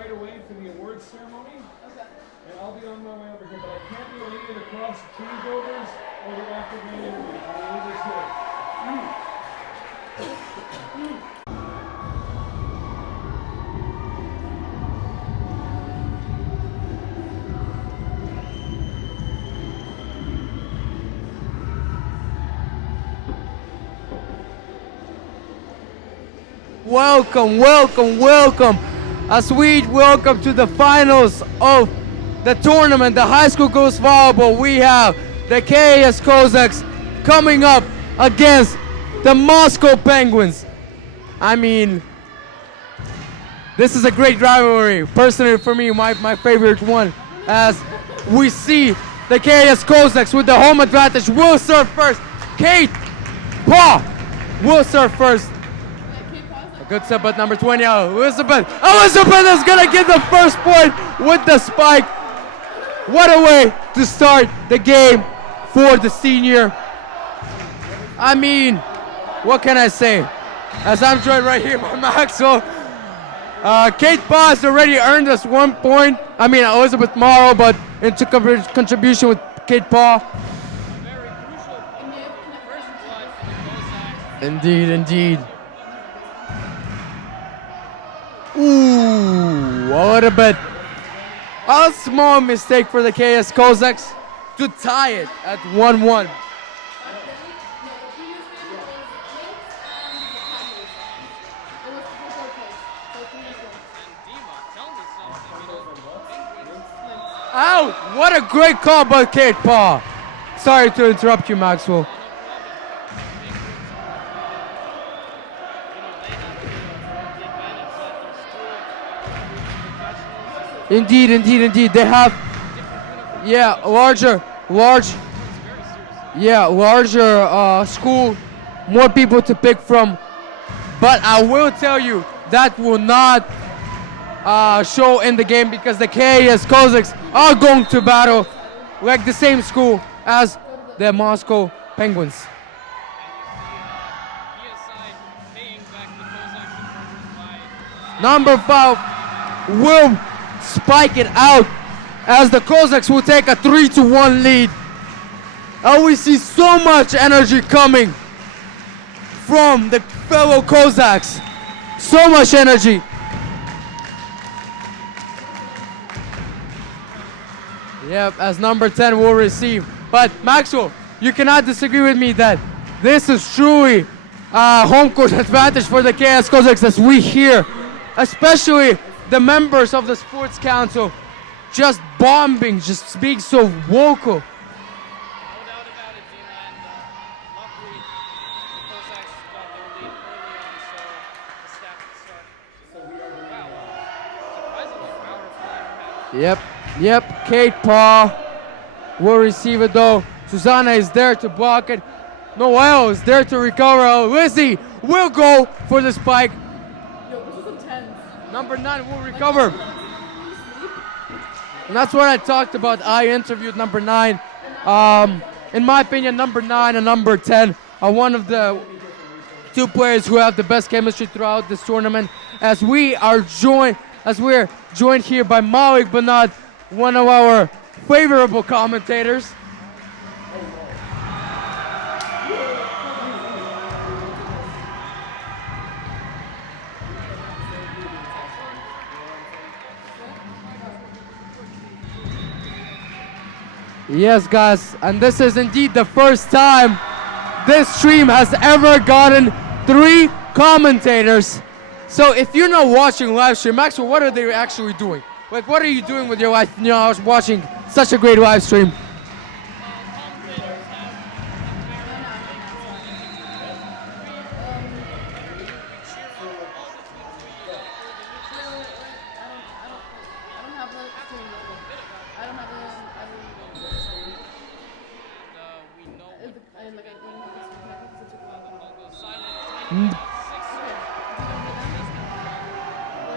Right away for the awards ceremony. Okay. And I'll be on my way over here, but I can't be leaving across changeovers or the after game interviews. I'll leave this here. Welcome, welcome, welcome. A sweet welcome to the finals of the tournament, the high school girls volleyball. We have the KAS Cossacks coming up against the Moscow Penguins. I mean, this is a great rivalry. Personally, for me, my favorite one, as we see the KAS Cossacks with the home advantage will serve first. Kate Paw will serve first. Good step at number 20, Elizabeth. Elizabeth is gonna get the first point with the spike. What a way to start the game for the senior. I mean, what can I say? As I'm joined right here by Maxwell. Kate Paw has already earned us 1 point. I mean, Elizabeth Morrow, but into contribution with Kate Paw. Indeed, indeed. Ooh, a little bit. A small mistake for the KAS Cossacks to tie it at 1-1. Ow! What a great call by Kate Paw. Sorry to interrupt you, Maxwell. Indeed, indeed, indeed. They have, larger school, more people to pick from. But I will tell you, that will not show in the game because the KAS Cossacks are going to battle like the same school as the Moscow Penguins. Number 5 will spike it out as the Cossacks will take a 3-1 lead. And we see so much energy coming from the fellow Cossacks. So much energy. Yep, as number 10 will receive. But Maxwell, you cannot disagree with me that this is truly home court advantage for the KAS Cossacks, as we hear, especially the members of the Sports Council just bombing, just being so vocal. No doubt about it, Dina, and luckily the Cossacks got their lead early on, so the staff could start. Wow, surprisingly powerful. Yep, Kate Paw will receive it though. Susanna is there to block it. Noelle is there to recover. Lizzie will go for the spike. Number 9 will recover. And that's what I talked about. I interviewed number 9. In my opinion, number 9 and number 10 are one of the 2 players who have the best chemistry throughout this tournament. As we're joined here by Malik Banat, one of our favorable commentators. Yes, guys, and this is indeed the first time this stream has ever gotten 3 commentators. So if you're not watching live stream, Maxwell, what are they actually doing? Like, what are you doing with your life, watching such a great live stream?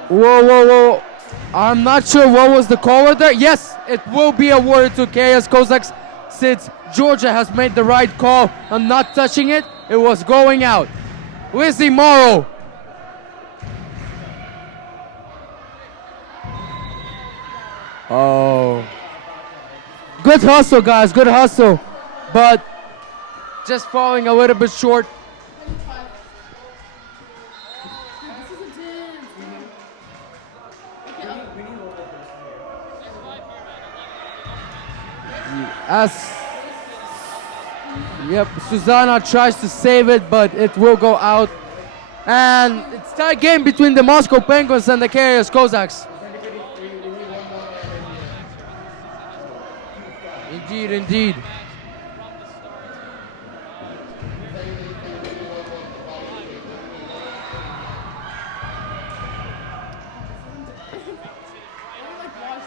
Whoa. I'm not sure what was the caller there. Yes, it will be awarded to KAS Cossacks since Georgia has made the right call on not touching it. It was going out. Lizzie Morrow Oh. Good hustle, guys. Good hustle. But just falling a little bit short. As yep, Susanna tries to save it, but it will go out. And it's tie game between the Moscow Penguins and the KS Cossacks. Indeed, indeed.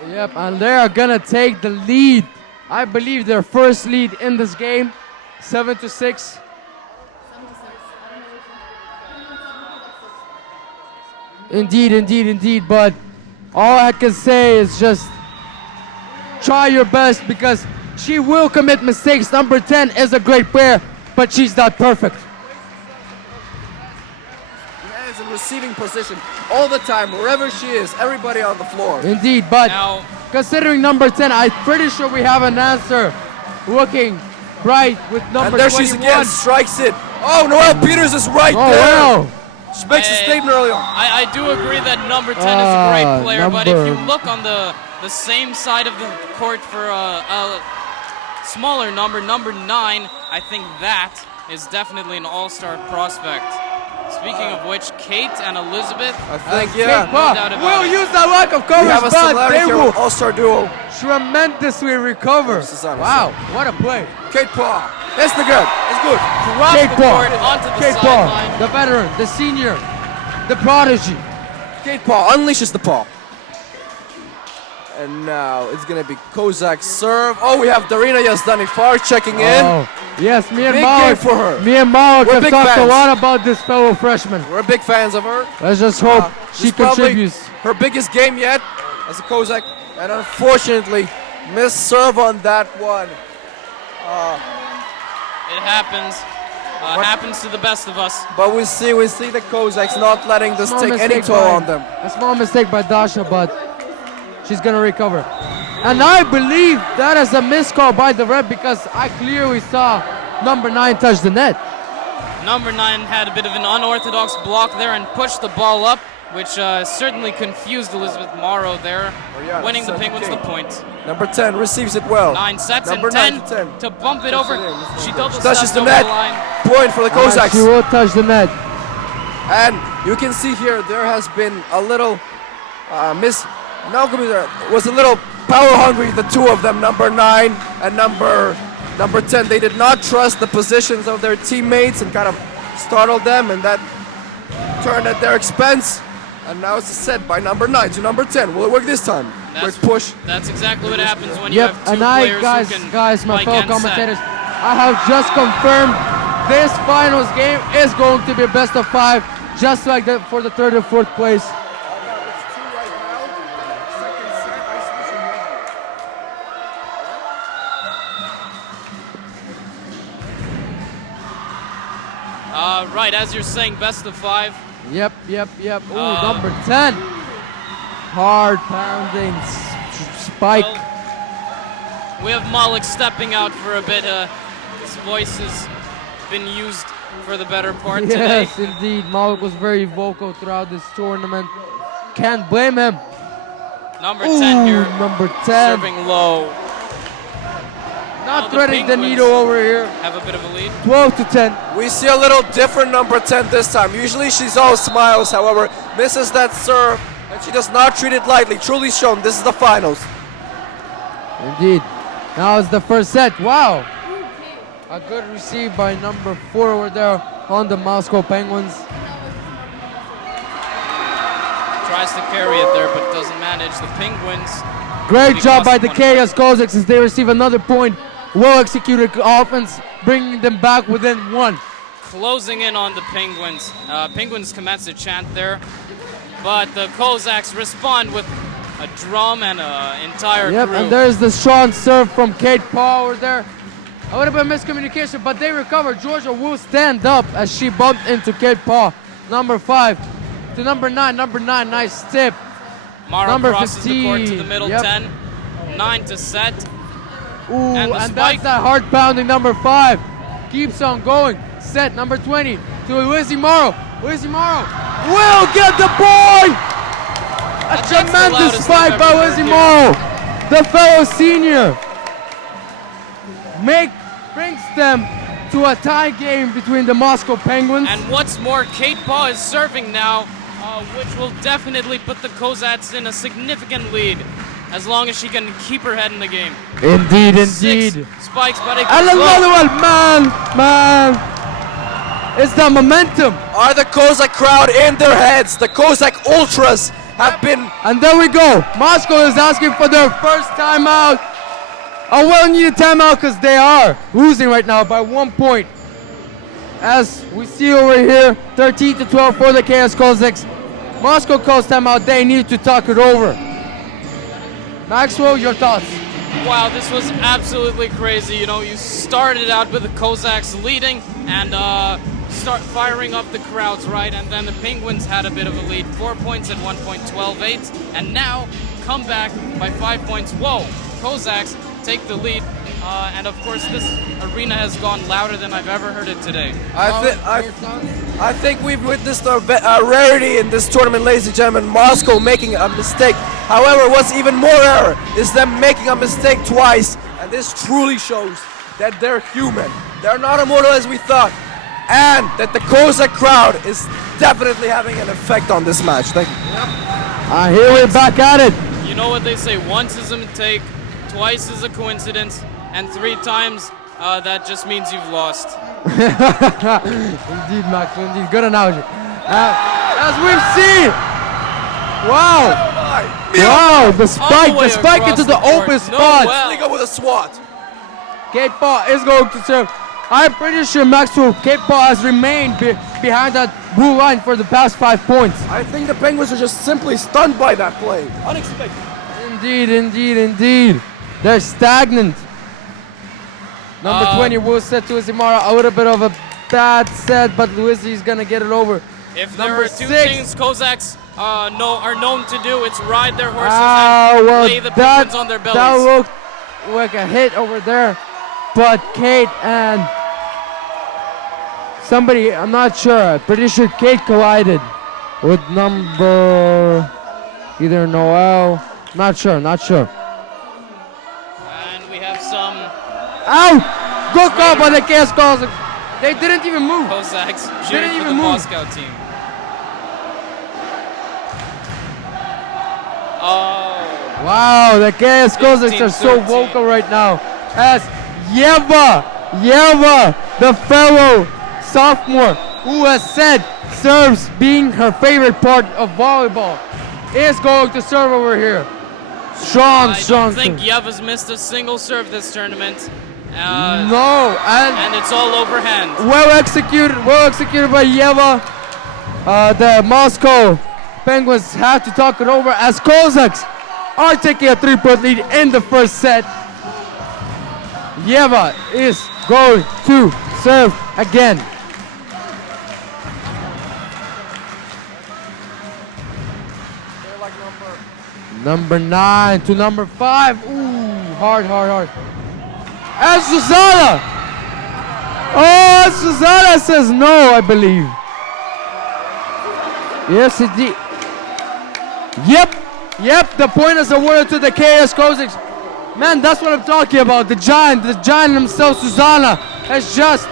Yep, and they are gonna take the lead. I believe their first lead in this game, 7-6. Indeed, indeed, indeed. But all I can say is just try your best because she will commit mistakes. Number 10 is a great player, but she's not perfect. Is in receiving position all the time, wherever she is, everybody on the floor. Indeed, but Now, considering number 10, I'm pretty sure we have an answer looking bright with number And there 21. she's again, strikes it. Oh, Noelle Peters is right Oh, there. wow. She makes a statement early on. I do agree that number 10 is a great player, but if you number- look on the same side of the court for a smaller number, number 9, I think that is definitely an all-star prospect. Speaking of which, Kate and Elizabeth, I think, Kate yeah. Parr doubt about will it. use that lack of We coverage, have a but similarity they here will with all-star duo. tremendously recover. Susanna. Wow, what a play. Kate Parr. That's the good. It's good. across Kate the Parr. court onto the Kate Parr, sideline. the veteran, the senior, the prodigy. Kate Parr unleashes the paw. And now it's gonna be Kozak serve. Oh, we have Darina Yazdanifar checking in. Oh, yes, me and Big Malik. game for her. Me and Malik We're have big talked a fans. lot about this fellow freshman. We're big fans of her. Let's just hope she This is probably contributes. her biggest game yet as a Kozak, and unfortunately, missed serve on that one. It happens. Happens to the best of us. But we see the Kozaks not letting this Small take any mistake toll by- on them. A small mistake by Dasha, but she's gonna recover. And I believe that is a missed call by the ref because I clearly saw number 9 touch the net. Number 9 had a bit of an unorthodox block there and pushed the ball up, which certainly confused Elizabeth Morrow there, yeah, winning the that's Penguins the okay. point. Number 10 receives it well. 9 sets Number and 10, 9 to 10. to bump it over. She double Touches steps the over net. the line. Point for the She Kozaks. will touch the net. And you can see here there has been a little miss. Malcolm was a little power hungry. The two of them, number 9 and number 10, they did not trust the positions of their teammates and kind of startled them, and that turned at their expense. And now it's a set by number 9 to number 10. Will it work this time? That's- Great push. That's exactly what happens when you Yep, have two and players guys, who can my spike fellow and set. commentators, I have just confirmed this finals game is going to be best of 5, just like that for the 3rd and 4th place. Right, as you're saying, best of 5. Yep. Ooh, number 10. Hard pounding spike. We have Malik stepping out for a bit. His voice has been used for the better part today. Yes, indeed. Malik was very vocal throughout this tournament. Can't blame him. Number Ooh, 10 here, number 10. serving low. Not the threading the Penguins needle over here. Have a bit of a lead. 12 to 10. We see a little different number 10 this time. Usually she's all smiles, however, misses that serve, and she does not treat it lightly. Truly shown, this is the finals. Indeed. Now it's the first set. Wow. A good receive by number 4 over there on the Moscow Penguins. Tries to carry it there, but doesn't manage. The Penguins. Great Big job by loss the one. KS Cossacks as they receive another point. Well executed offense, bringing them back within 1. Closing in on the Penguins. Penguins commence a chant there, but the Cossacks respond with a drum and an entire Yep, crew. and there's the strong serve from Kate Parr over there. A little bit of miscommunication, but they recover. Georgia will stand up as she bumped into Kate Parr. Number 5 to number 9. Number 9, nice tip. Morrow number crosses the court to the 15, middle yep. 10. 9 to set. Ooh, And and, the that's spike. that heart pounding number 5. Keeps on going. Set number 20 to Luisi Morrow. Luisi Morrow will get the point! A That's the tremendous loudest spike I've by ever heard Luisi here. Morrow. The fellow senior brings them to a tie game between the Moscow Penguins. And what's more, Kate Paw is serving now, which will definitely put the Kozaks in a significant lead, as long as she can keep her head in the game. Indeed, 6 indeed. spikes, but it And goes another low. one, man. It's the momentum. Are the Kozak crowd in their heads? The Kozak Ultras have been. And there we go. Moscow is asking for their first timeout. A well-needed timeout because they are losing right now by 1 point. As we see over here, 13 to 12 for the KS Cossacks. Moscow calls timeout. They need to talk it over. Maxwell, your thoughts? Wow, this was absolutely crazy. You know, you started out with the Cossacks leading and start firing up the crowds, right? And then the Penguins had a bit of a lead, 4 points at 1.128, and now come back by 5 points. Whoa, Cossacks take the lead, and of course this arena has gone louder than I've ever heard it today. I think we've witnessed a rarity in this tournament, ladies and gentlemen. Moscow making a mistake. However, what's even more rare is them making a mistake twice, and this truly shows that they're human. They're not immortal as we thought, and that the Cossack crowd is definitely having an effect on this match. Thank you. Here we're back at it. You know what they say, once is a mistake, twice is a coincidence, and 3 times, that just means you've lost. Indeed, Max, indeed. Good analogy. As we've seen. Wow. Wow, the way spike across into the the court. open No spot. well. Liga with a SWAT. Kate Paul is going to serve. I'm pretty sure Maxwell Kate Paul has remained behind that blue line for the past 5 points. I think the Penguins are just simply stunned by that play. Unexpected. Indeed, indeed, indeed. They're stagnant. Number 20 will set to Izimara. A little bit of a bad set, but Luisi is going to get it over. If there Number are 2 6. things Cossacks are known to do, it's ride their horses Well, and lay the Penguins on their bellies. that looked like a hit over there. But Kate and somebody, I'm not sure, pretty sure Kate collided with number either Noel, not sure. And we have some Ow! Good call by the KS calls. They didn't even move. Cossacks cheering for even the move. Moscow team. Oh, Wow, the KS Cossacks are so 15-13. vocal right now. As Yeva, the fellow sophomore who has said serves being her favorite part of volleyball, is going to serve over here. Strong. I don't think Yeva's missed a single serve this tournament. No, And it's all overhand. well executed by Yeva. The Moscow Penguins have to talk it over as Cossacks are taking a 3-point lead in the first set. Yeva is going to serve again. Number 9 to number 5. Ooh, hard. And Susanna! Oh, Susanna says no, I believe. Yes, indeed. Yep, the point is awarded to the KS Cossacks. Man, that's what I'm talking about. The giant himself, Susanna, has just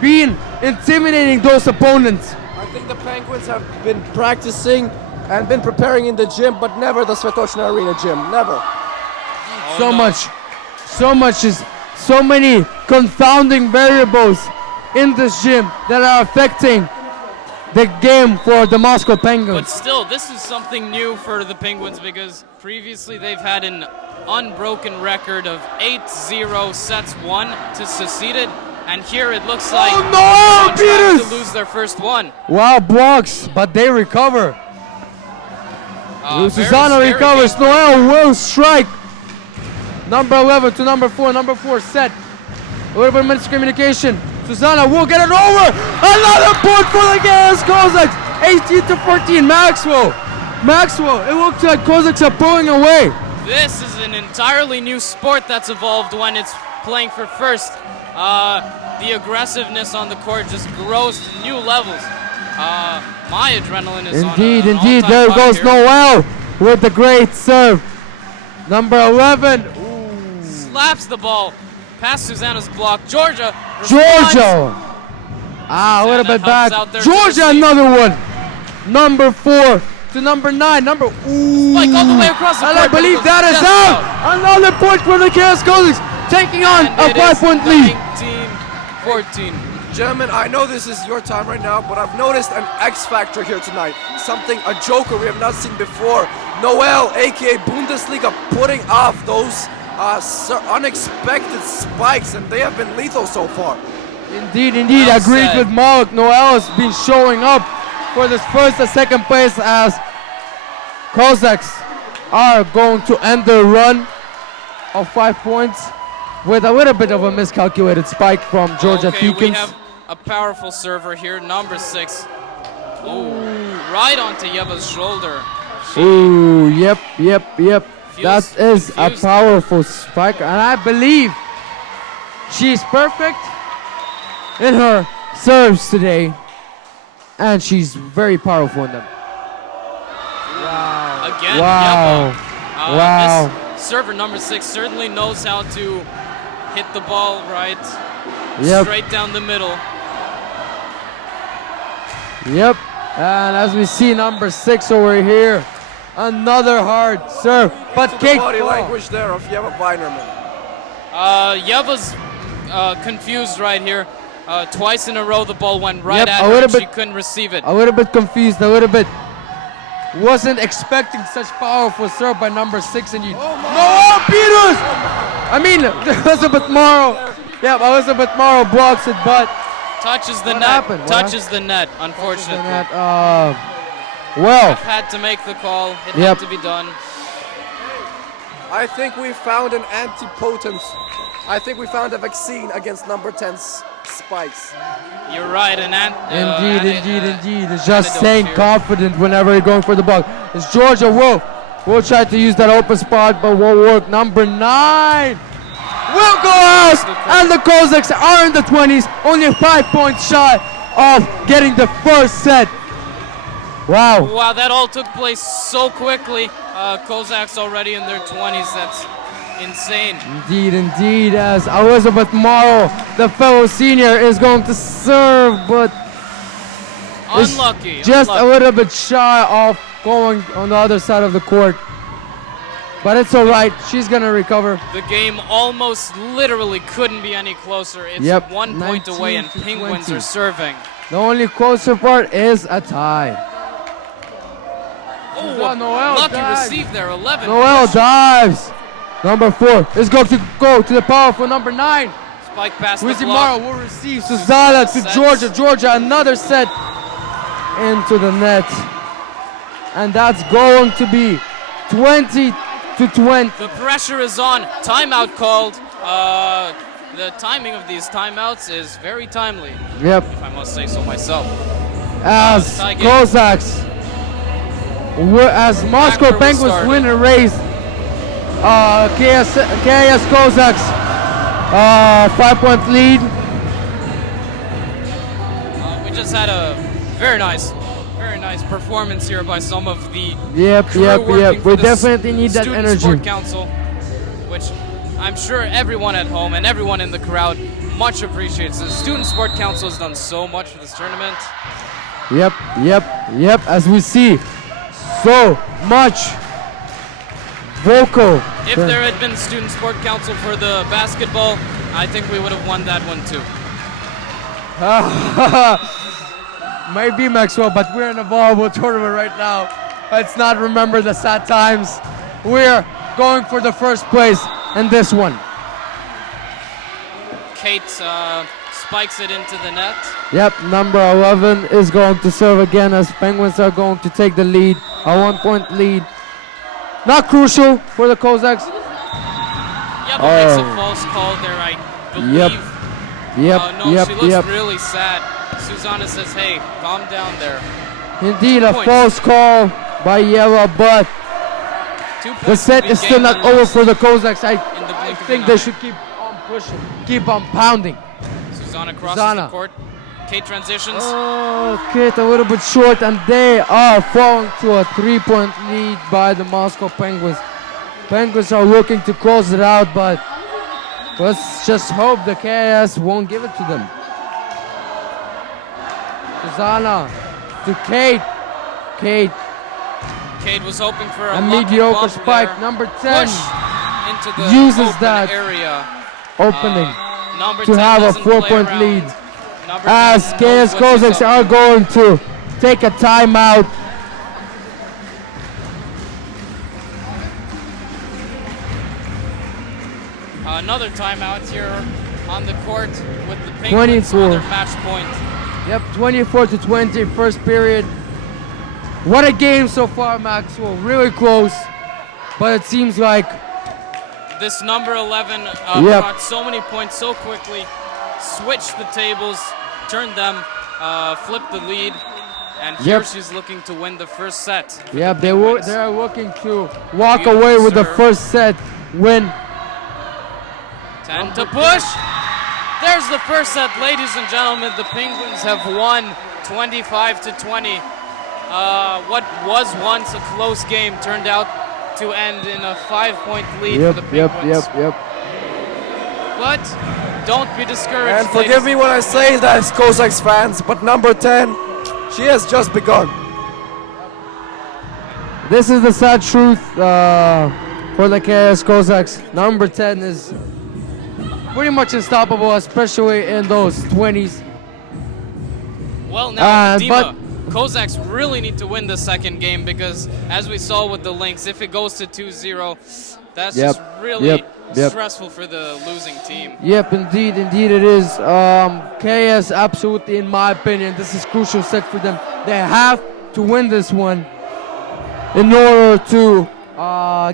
been intimidating those opponents. I think the Penguins have been practicing and been preparing in the gym, but never the Svetochna Arena gym. Never. So many confounding variables in this gym that are affecting the game for the Moscow But Penguins. still, this is something new for the Penguins because previously they've had an unbroken record of 8-0 sets won to Seceded, and here it looks like Oh, no, they're on track Peters! to lose their first one. Wow, blocks, but they recover. Susanna Very recovers. scary. Noel will strike. Number 11 to number 4. Number 4 set. A little bit of miscommunication. Susanna will get it over. Another point for the KS Cossacks. 18 to 14. Maxwell. It looks like Cossacks are pulling away. This is an entirely new sport that's evolved when it's playing for first. The aggressiveness on the court just grows to new levels. My adrenaline is Indeed, on an indeed. all-time There high goes here. Noel with the great serve. Number 11. Slaps the ball past Susanna's block. Georgia. responds. Georgia. A little Susanna bit back. helps out there to Georgia, receive. another one. Number 4 to number 9. Ooh. Spike all the way across the And court, I but it believe goes that is just out. Another point for the Chaos Cousins, taking on And a it is 5-point lead. 19-14. Gentlemen, I know this is your time right now, but I've noticed an X factor here tonight. Something, a joker we have not seen before. Noel, aka Bundesliga, putting off those unexpected spikes, and they have been lethal so far. Indeed, indeed. Well Agreed said. with Malik. Noel has been showing up for this first and second place as Cossacks are going to end their run of 5 points with a little bit of a miscalculated spike from Georgia Okay, we Thekins. have a powerful server here, number 6. Ooh, right onto Yeva's shoulder. Ooh, yep. That Feels is a confused. powerful spike, and I believe she's perfect in her serves today, and she's very powerful in them. Again, Wow. Yeva. Wow. This server number 6 certainly knows how to hit the ball right, Yep. straight down the middle. Yep. And as we see number 6 over here, another hard serve, but The Kate body Ball. language there of Yeva Weinerman. Yeva's confused right here. Twice in a row, the ball went right Yep, at a her, little and she bit- couldn't receive it. A little bit confused, a little bit. Wasn't expecting such powerful serve by number 6, and you. Noel Peters! I mean, Elizabeth Morrow. Yep, Elizabeth Morrow blocks it, but Touches the What net. happened? What Touches the net, unfortunately. well, Had to make the call. It Yep. had to be done. I think we found an antipotent. I think we found a vaccine against number 10's spikes. You're right, indeed. It's just antidote staying here. confident whenever you're going for the ball. It's Georgia will try to use that open spot, but won't work. Number 9 will go out, and the Cossacks are in the 20s, only 5 points shy of getting the first set. Wow. Wow, that all took place so quickly. Cossacks already in their 20s. That's insane. Indeed, as Elizabeth Morrow, the fellow senior, is going to serve, but is Unlucky. just a unlucky. little bit shy of going on the other side of the court. But it's all right. She's going to recover. The game almost literally couldn't be any closer. It's Yep, 1 point away, and 19 to Penguins 20. are serving. The only closer part is a tie. Oh, got Noel lucky dive. receive there. 11. Noel dives. Number 4 is going to go to the powerful number 9. Spike past the Wizzy block. Morrow will receive Susanna to Sets. Georgia. Georgia, another set into the net. And that's going to be 20 to 20. The pressure is on. Timeout called. The timing of these timeouts is very timely, Yep. if I must say so myself. As tie game. Cossacks, as Moscow where we Penguins started. win a race, KS Cossacks, 5-point lead. We just had a very nice performance here by some of the Yep. crew working for We the definitely need that Student energy. Sport Council, which I'm sure everyone at home and everyone in the crowd much appreciates. The Student Sport Council has done so much for this tournament. Yep. As we see, so much vocal. If there had been Student Sport Council for the basketball, I think we would have won that one too. Maybe Maxwell, but we're in a volleyball tournament right now. Let's not remember the sad times. We're going for the first place in this one. Kate spikes it into the net. Yep, number 11 is going to serve again as Penguins are going to take the lead, a 1-point lead. Not crucial for the Cossacks. Yep, makes a false call there, I believe. She looks really sad. Susanna says, hey, calm down there. Indeed, a Points. false call by Yeva, but 2 points The set would be is still gained not and over lost for the Cossacks. I in the blink of think an they eye. should keep on pushing, keep on pounding. Susanna crosses Susanna. the court. Kate transitions. Oh, Kate a little bit short, and they are falling to a 3-point lead by the Moscow Penguins. Penguins are looking to close it out, but let's just hope the KS won't give it to them. Susanna to Kate. Kate, Kate was hoping for a a lucky mediocre bump spike. there. Number 10 Push into the uses open that area. opening Number to 10 have a doesn't play 4-point around. lead. Number as 10 KS knows what she's Cossacks up are to. going to take a timeout. Another timeout here on the court with the Penguins 24. on their match point. Yep, 24-20, first period. What a game so far, Maxwell. Really close, but it seems like This number 11 Yep. brought so many points so quickly, switched the tables, turned them, flipped the lead, and here Yep. she's looking to win the first set. for yeah, the they Penguins. are looking to walk Beautiful away with the serve. first set win. 10 to push. There's the first set, ladies and gentlemen. The Penguins have won 25-20. What was once a close game turned out to end in a 5-point lead for the Penguins. Yep. But don't be discouraged. And forgive me when I say that as Cossacks fans, but number 10, she has just begun. This is the sad truth for the KS Cossacks. Number 10 is pretty much unstoppable, especially in those 20s. Well, now, Dima, but- Cossacks really need to win the second game because, as we saw with the Lynx, if it goes to 2-0, that's Yep, just really yep. stressful for the losing team. Yep, indeed it is. KS, absolutely, in my opinion, this is crucial set for them. They have to win this one in order to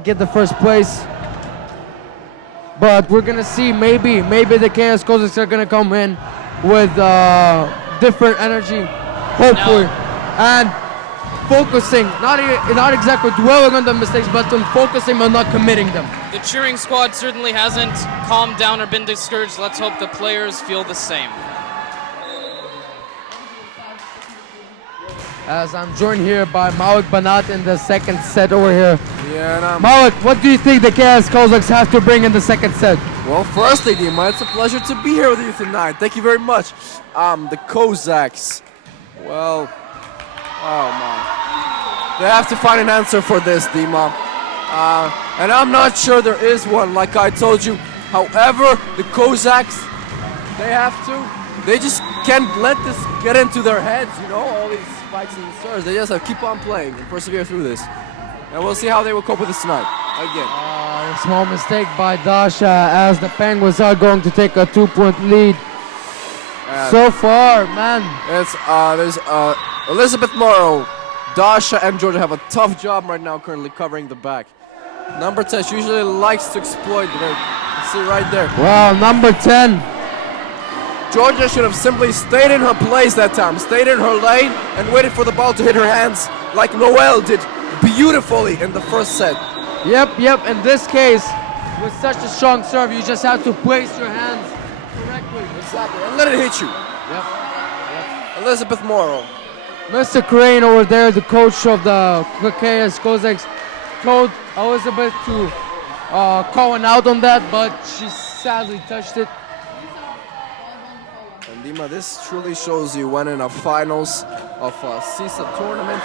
get the first place. But we're gonna see. Maybe the KS Cossacks are gonna come in with different energy, hopefully, and focusing. Not exactly dwelling on the mistakes, but on focusing on not committing them. The cheering squad certainly hasn't calmed down or been discouraged. Let's hope the players feel the same. As I'm joined here by Malik Banat in the second set over here. Yeah, and Malik, what do you think the KS Cossacks have to bring in the second set? well, firstly, Dima, it's a pleasure to be here with you tonight. Thank you very much. The Cossacks. Well, oh man. They have to find an answer for this, Dima. And I'm not sure there is one, like I told you. However, the Cossacks, they just can't let this get into their heads, you know, all these spikes and serves. They just have to keep on playing and persevere through this. And we'll see how they will cope with this tonight. Again. A small mistake by Dasha as the Penguins are going to take a 2-point lead. So far, man. There's Elizabeth Morrow, Dasha, and Georgia have a tough job right now currently covering the back. Number 10 she usually likes to exploit. You see right there. Wow, number 10. Georgia should have simply stayed in her place that time, stayed in her lane, and waited for the ball to hit her hands like Noelle did beautifully in the first set. Yep. In this case, with such a strong serve, you just have to place your hands correctly. Exactly, and let it hit you. Yep. Elizabeth Morrow. Mr. Crane over there, the coach of the KS Cossacks, told Elizabeth to call an out on that, but she sadly touched it. And Dima, this truly shows you when in a finals of a CISA tournament,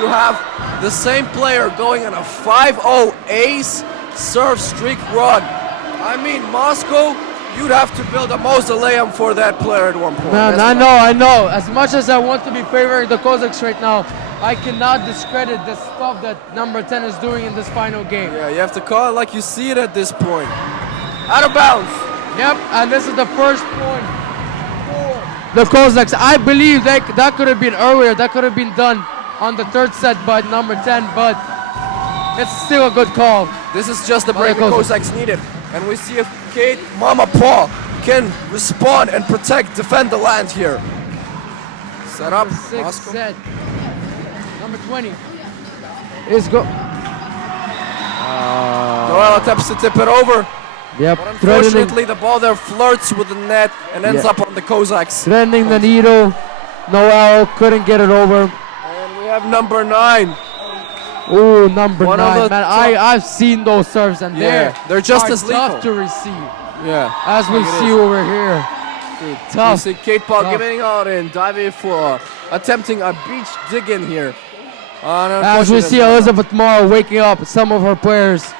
you have the same player going on a 5-0 ace serve streak run. I mean, Moscow, you'd have to build a mausoleum for that player at one point. Man, That's I know. As much as I want to be favoring the Cossacks right now, I cannot discredit the stuff that number 10 is doing in this final game. Yeah, you have to call it like you see it at this point. Out of bounds. Yep, and this is the first point for the Cossacks. I believe that could have been earlier. That could have been done on the third set by number 10, but it's still a good call. This is just the break the Cossacks. Cossacks needed. And we see if Kate Mama Paw can respond and protect, defend the land here. Set up, Sixth Moscow. set. Number 20 is go. Noel attempts to tip it over. Yep, But threatening, unfortunately, the ball there flirts with the net and ends Yeah. up on the Cossacks. threatening the needle. Noel couldn't get it over. And we have number 9. Ooh, number One of 9. the Man, top- I've seen those serves and Yeah, they're just are as lethal. tough to receive. Yeah. As we Like it see is. over here. You Tough. see Kate Paul Tough. giving out and diving for attempting a beach dig in here. As we see Elizabeth Morrow waking up some of her players.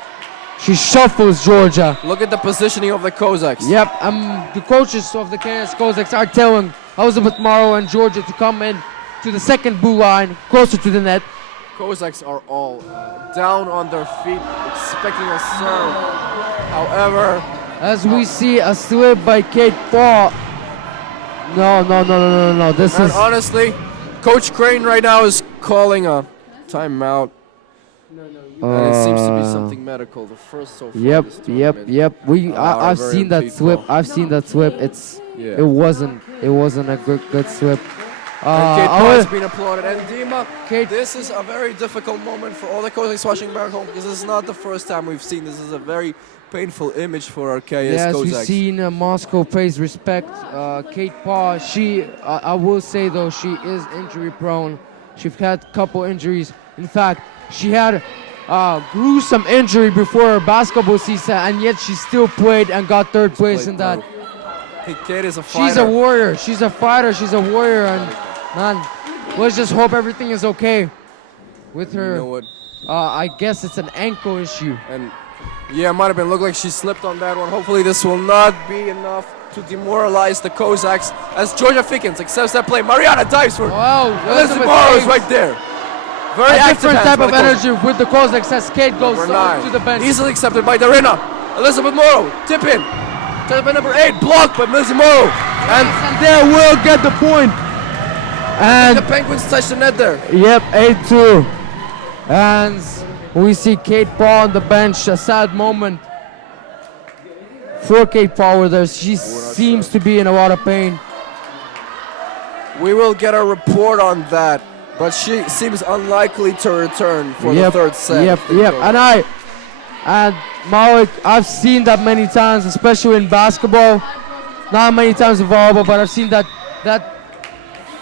She shuffles Georgia. Look at the positioning of the Cossacks. Yep, the coaches of the KS Cossacks are telling Elizabeth Morrow and Georgia to come in to the second blue line, closer to the net. Cossacks are all down on their feet, expecting a serve. However, As we see a slip by Kate Paul. No. This and is honestly, Coach Crane right now is calling a timeout. And it seems to be something medical. The first so far. Yep, this yep, tournament. yep. I've very seen that Kate slip. Paul. I've seen that slip. Yeah. It wasn't a good slip. And Kate I Paul has would- been applauded. And Dima, Kate- this is a very difficult moment for all the Cossacks watching back home because this is not the first time we've seen this. This is a very painful image for our KS Yes, we've Cossacks. seen Moscow pays respect. Kate Paul, I will say though, she is injury prone. She's had a couple injuries. In fact, she had gruesome injury before her basketball season, and yet she still played and got third place in that. Hey, Kate is a fighter. She's a warrior. She's a fighter. She's a warrior, and man, let's just hope everything is okay with her. You know what? I guess it's an ankle issue. And yeah, it might have been. Looked like she slipped on that one. Hopefully this will not be enough to demoralize the Cossacks as Georgia Fickens accepts that play. Mariana dives for it. Wow, Elizabeth Morrow is right there. Very A active different hands type by of the Cossacks. energy with the Cossacks as Kate goes Number up 9. to the bench. Easily accepted by Darina. Elizabeth Morrow, tip in. Tip in number 8, blocked by Lizzie Morrow. And And there will get the point. the And Penguins touch the net there. yep, 8-2. And we see Kate Paul on the bench. A sad moment for Kate Paul with her. She seems to be in a lot of pain. We will get a report on that, but she seems unlikely to return for the third set. Yep. And Malik, I've seen that many times, especially in basketball. Not many times in volleyball, but I've seen that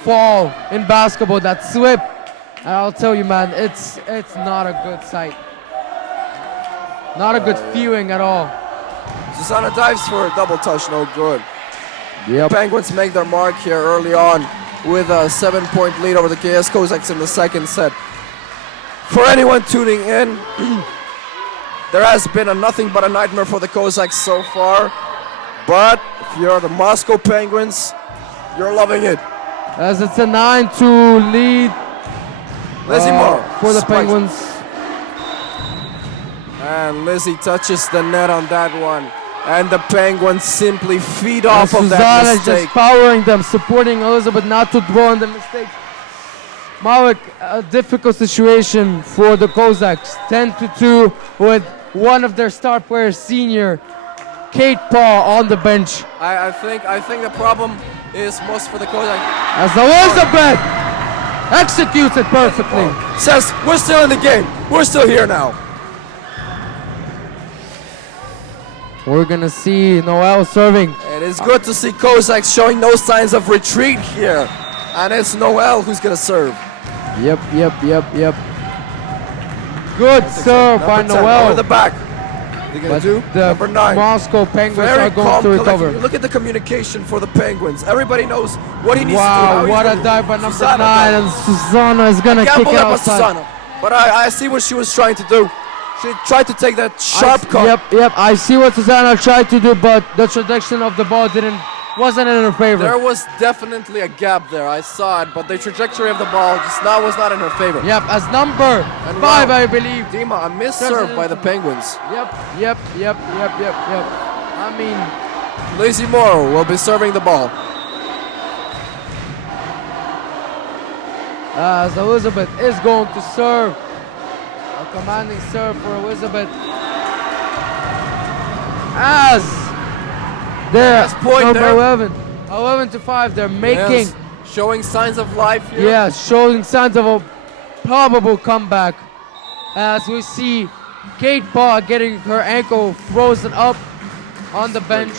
fall in basketball, that slip. And I'll tell you, man, it's not a good sight. Not a good feeling at all. Susanna dives for a double touch, no good. Yep. Penguins make their mark here early on with a 7-point lead over the KS Cossacks in the second set. For anyone tuning in, there has been a nothing but a nightmare for the Cossacks so far. But if you're the Moscow Penguins, you're loving it. As it's a 9-2 lead Lizzie Morrow for the spikes. Penguins. And Lizzie touches the net on that one. And the Penguins simply feed off of that Susanna mistake. just powering them, supporting Elizabeth not to dwell on the mistakes. Malik, a difficult situation for the Cossacks. 10-2 with one of their star players, senior Kate Paul, on the bench. I think the problem is most for the Cossacks. As Elizabeth executes it perfectly. Says, we're still in the game. We're still here now. We're gonna see Noel serving. It is good to see Cossacks showing no signs of retreat here. And it's Noel who's going to serve. Yep. Good serve by Number 10 Noel. over the back. They're going But to do the number 9. Moscow Penguins Very are going calm, to collected. recover. Look at the communication for the Penguins. Everybody knows what he needs to do. Wow, how what he's a gonna dive by do. number Susanna 9, dive. and Susanna is gonna Can't kick it believe it was outside. Susanna. But I see what she was trying to do. She tried to take that sharp cut. Yep. I see what Susanna tried to do, but the trajectory of the ball wasn't in her favor. There was definitely a gap there. I saw it, but the trajectory of the ball just now was not in her favor. Yep, as number And 5, wow. I believe. Dima, a missed serve by the Penguins. Yep. I mean, Lizzie Morrow will be serving the ball. as Elizabeth is going to serve. A commanding serve for Elizabeth. As they're Last point number there. 11-5. They're making, Yes, showing signs of life here. showing signs of a probable comeback. As we see Kate Paul getting her ankle frozen up on the bench.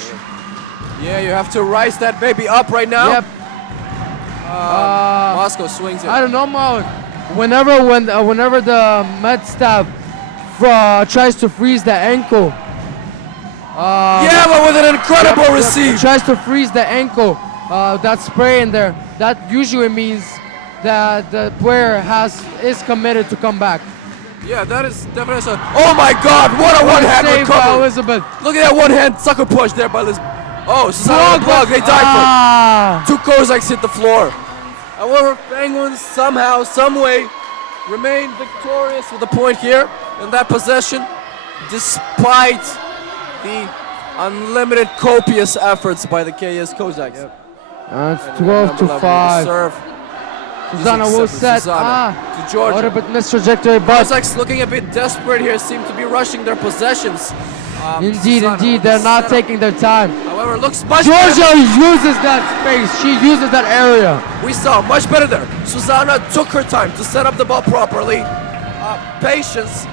Yeah, you have to rise that baby up right now. Yep. Moscow swings it. I don't know, Malik. Whenever the med staff tries to freeze the ankle. Yeah, but with an incredible receive. Tries to freeze the ankle. That spray in there. That usually means that the player is committed to come back. Yeah, that is definitely so. Oh my God! What a one-hand Save by recovery! Elizabeth. Look at that one-hand sucker punch there by Elizabeth. Oh, Susanna Blog. They died for it. Two Cossacks hit the floor. However, Penguins somehow, some way, remain victorious with a point here in that possession, despite the unlimited copious efforts by the KS Cossacks. It's 12 to 5. Serve. Susanna will set. Susanna to A Georgia. little bit mistrajectory, but Cossacks looking a bit desperate here, seem to be rushing their possessions. indeed, Susanna indeed, they're not set up. taking their time. However, looks much Georgia better. uses that space. She uses that area. We saw much better there. Susanna took her time to set up the ball properly. Patience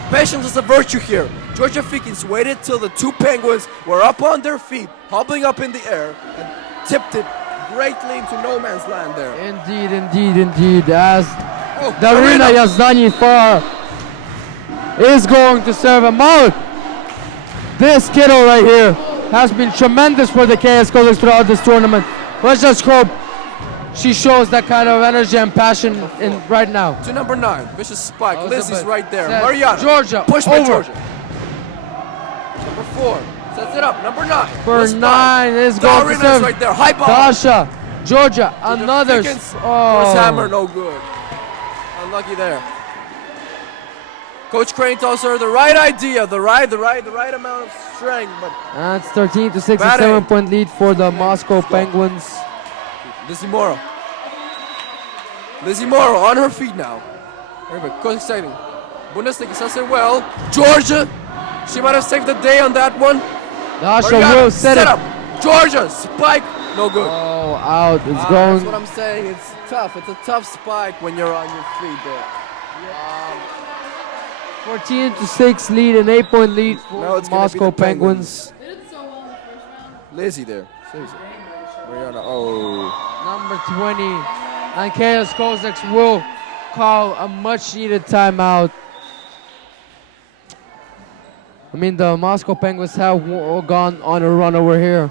is a virtue here. Georgia Fikins waited till the two Penguins were up on their feet, hobbling up in the air, and tipped it greatly into no man's land there. Indeed, indeed, indeed. As Oh, Darina Yazdani Far is going to serve a Malik. This kiddo right here has been tremendous for the KS Cossacks throughout this tournament. Let's just hope she shows that kind of energy and passion in right now. To number 9, vicious spike. Elizabeth Lizzie's right there. says Mariana. Georgia, Push by over. Georgia. Number 4 sets it up. Number 9. For with spike. 9 is going to Darina's serve. right there. High ball. Dasha, Georgia, another. Fikins. Oh. First hammer, no good. Unlucky there. Coach Crane tells her the right idea, the right amount of strength, but That's 13 to 6, a Bad 7-point lead for the Moscow Penguins. Lizzie Morrow. Lizzie Morrow on her feet now. Very good. Exciting. Bundesliga does it well. Georgia, she might have saved the day on that one. Dasha Mariana, will set it. up. Georgia, spike, no good. Oh, out. It's That's going. what I'm saying. It's tough. It's a tough spike when you're on your feet there. 14 to 6 lead, an 8-point lead for Now the it's gonna be Moscow the Penguins. They did so well in the first round. Lizzie there. Mariana, oh. Number 20. And KS Cossacks will call a much needed timeout. I mean, the Moscow Penguins have gone on a run over here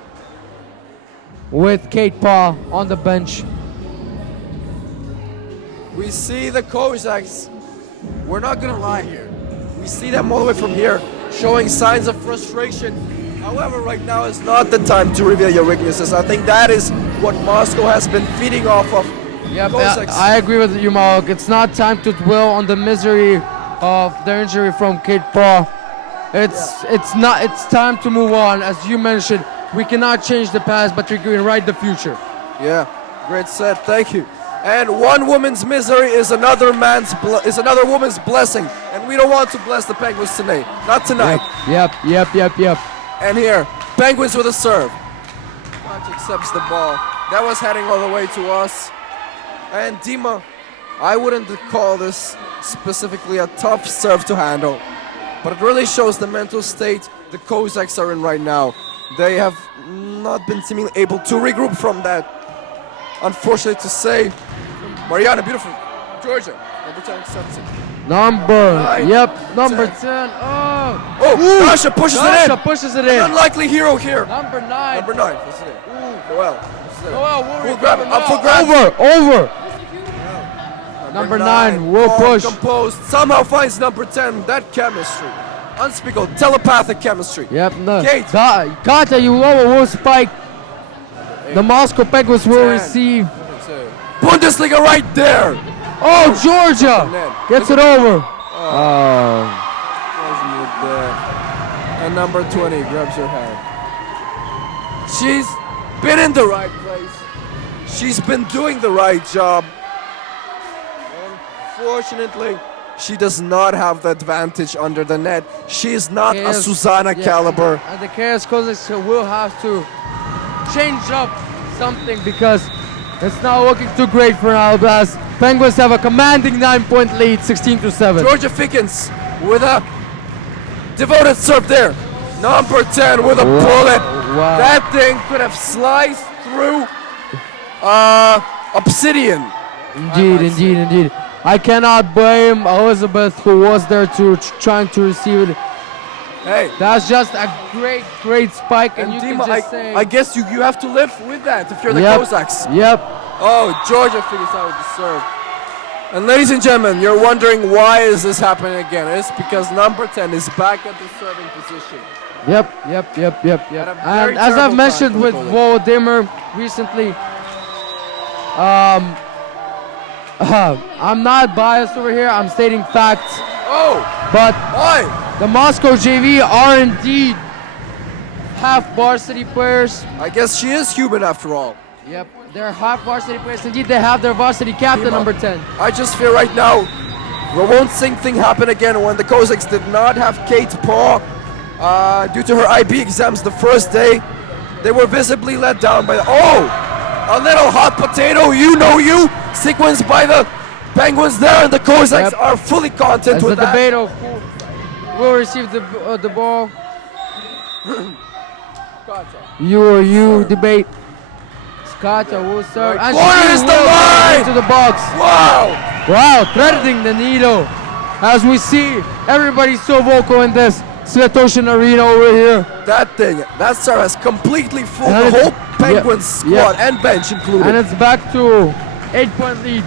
with Kate Paul on the bench. We see the Cossacks. We're not gonna lie here. We see them all the way from here, showing signs of frustration. However, right now is not the time to reveal your weaknesses. I think that is what Moscow has been feeding off of. Yeah, Cossacks. I agree with you, Malik. It's not time to dwell on the misery of the injury from Kate Paul. It's not. It's time to move on. As you mentioned, we cannot change the past, but we can write the future. Yeah, great set. Thank you. And one woman's misery is another woman's blessing, and we don't want to bless the Penguins today. Not tonight. Yep. And here, Penguins with a serve. Punch accepts the ball. That was heading all the way to us. And Dima, I wouldn't call this specifically a tough serve to handle, but it really shows the mental state the Cossacks are in right now. They have not been seemingly able to regroup from that. Unfortunately to say, Mariana, beautiful. Georgia, number 10 accepts it. Number 10. 10. Oh, Oh, Dasha pushes Dasha it in. pushes it An in. unlikely hero here. Number 9. Number 9, puts it in. Noel. pushes it in. Noel, We'll grab it. Up for grabs. Over. Number 9 will calm, push. Composed. Somehow finds number 10. That chemistry. Unspeakable. Telepathic chemistry. Yep, no. Kate. Katya Yulova will spike. The Moscow Penguins will 10. receive. Bundesliga right there. Oh, Georgia gets it over. Wasn't it there? And number 20 grabs her hand. She's been in the right place. She's been doing the right job. Unfortunately, she does not have the advantage under the net. She is not a Susanna caliber. And the KS Cossacks will have to change up something because it's not looking too great for now. As Penguins have a commanding 9-point lead, 16 to 7. Georgia Fikins with a Devoted serve there. Number 10 with a Wow. bullet. Wow. That thing could have sliced through obsidian. Indeed. I cannot blame Elizabeth, who was there trying to receive it. Hey, That's just a great spike, and and you Dima, can just say. I guess you have to live with that if you're the Yep. Cossacks. Yep. Oh, Georgia figures out the serve. And ladies and gentlemen, you're wondering why is this happening again? It's because number 10 is back at the serving position. Yep. Had a very And as I've terrible mentioned time for with the Volodymyr recently, I'm not biased over here. I'm stating facts. Oh, But why? the Moscow JV are indeed half varsity players. I guess she is human after all. Yep, they're half varsity players. Indeed, they have their varsity captain, Dima, number 10. I just feel right now, the won't same thing happened again when the Cossacks did not have Kate Paw due to her IB exams the first day. They were visibly let down by a little hot potato, you, sequenced by the Penguins there, and the Cossacks Yep. are fully content As the with that. debate of who will receive the ball. You or you Serve. debate. Skata will serve. Right And corner she is the will line! into the box. Wow! Wow, threading the needle. As we see, everybody's so vocal in this Svetoshin arena over here. That serve has completely fooled And the it's- whole Penguins yeah, squad and bench included. And it's back to 8-point lead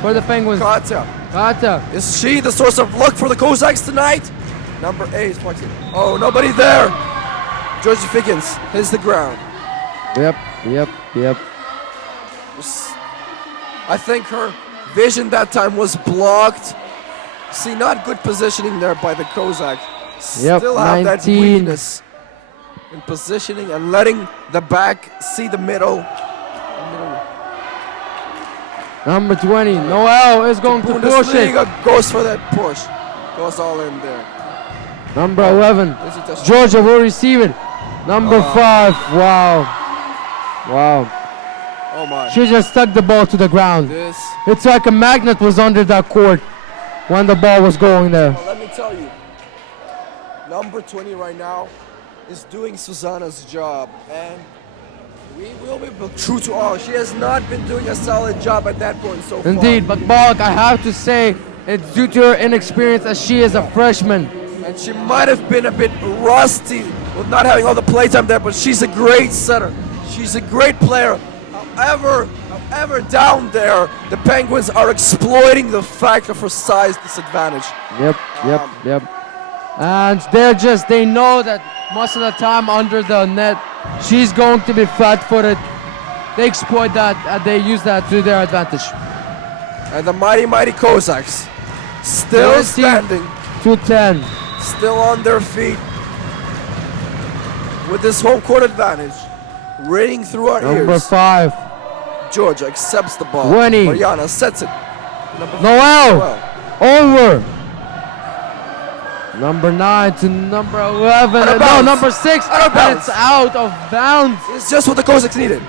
for the Penguins. Katya. Kata. Is she the source of luck for the Cossacks tonight? Number 8 is flexing. Oh, nobody there. Georgie Figgins hits the ground. Yep. I think her vision that time was blocked. See, not good positioning there by the Cossacks. Yep, Still have that 19. weakness in positioning and letting the back see the middle. Number 20, Noel is going to push it. Bundesliga goes for that push. Goes all in there. Number 11, Is it just- Georgia will receive it. Number 5, wow. Oh my. She just stuck the ball to the ground. This. It's like a magnet was under that court when the ball was going there. Well, let me tell you, number 20 right now is doing Susanna's job, and we will be true to all. She has not been doing a solid job at that point so far. Indeed, but Balak, I have to say, it's due to her inexperience as she is a freshman. And she might have been a bit rusty with not having all the playtime there, but she's a great setter. She's a great player. However, down there, the Penguins are exploiting the fact of her size disadvantage. Yep. And they know that most of the time under the net, she's going to be flat-footed. They exploit that and they use that to their advantage. And the mighty Cossacks still 13 standing, to 10. still on their feet with this home court advantage ringing through our Number ears. 5, Georgia accepts the ball. 20. Mariana sets it. Number Noel, 12. over. Number 9 to number 11. Out of No, bounds. number 6. Out of And bounds. it's out of bounds. It's just what the Cossacks needed.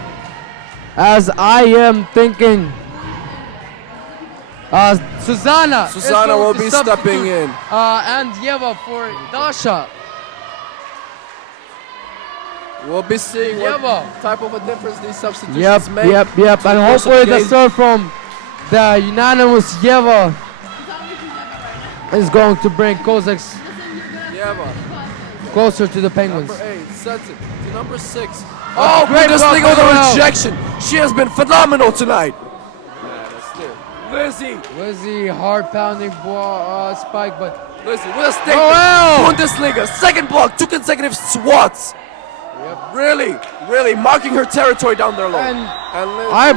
As I am thinking, Susanna is Susanna going will to be substitute, stepping in. And Yeva for Dasha. We'll be seeing Yeah, what type of a difference these substitutions Yep. make. And the course of hopefully the the game. serve from the unanimous Yeva is going to bring Cossacks Yeva, closer to the Penguins. number 8, sets it to number 6. Oh, great Bundesliga block with a by Noel. rejection. She has been phenomenal tonight. Lizzie, Lizzie, hard pounding ball spike, but Lizzie with a statement. Noel! Bundesliga, second block, 2 consecutive swats. Really marking her territory down there low. And Lizzie, I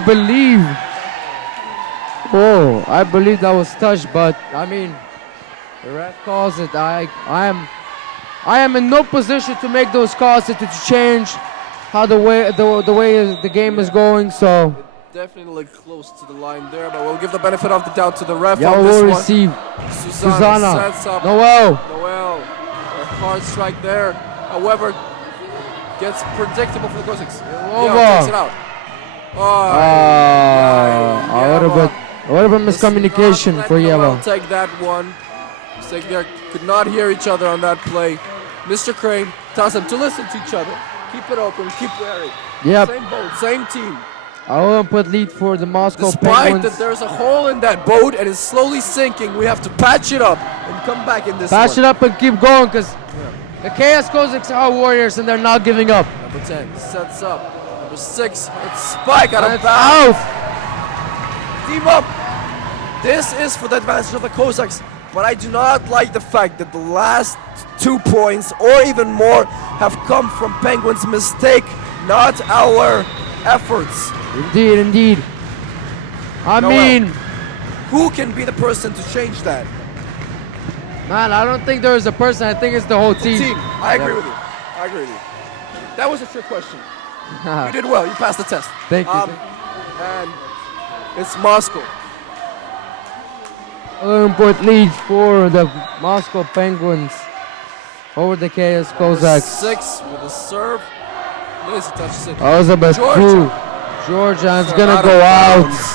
believe that was touched, but I mean, the ref calls it. I am in no position to make those calls to change how the way the game is going. So definitely close to the line there, but we'll give the benefit of the doubt to the ref Yao on this will one. receive. Susanna Susanna, sets up Noel. Noel. A hard strike there. However, gets predictable for the Cossacks. Over. Takes it out. A little bit miscommunication for Yeva. Yeva. Take that one. Take their could not hear each other on that play. Mr. Crane tells them to listen to each other. Keep it open, keep wary. Yep. Same boat, same team. I will put lead for the Moscow Despite Penguins. that there's a hole in that boat and it's slowly sinking, we have to patch it up and come back in this Patch one. it up and keep going because the KS Cossacks are warriors and they're not giving up. Number 10 sets up. Number 6, it's Spike out And of it's bounds. out. Team up. This is for the advantage of the Cossacks, but I do not like the fact that the last 2 points or even more have come from Penguins' mistake, not our efforts. Indeed, indeed. I Noel. mean, Who can be the person to change that? man, I don't think there is a person. I think it's the whole team. Team, I agree with you. I agree with you. That was a trick question. You did well. You passed the test. Thank you. And it's Moscow. 11-point lead for the Moscow Penguins over the KS Cossacks. 6 with a serve. Lizzie touches it. Elizabeth Georgia. Crew. Georgia is So gonna out go of out. bounds.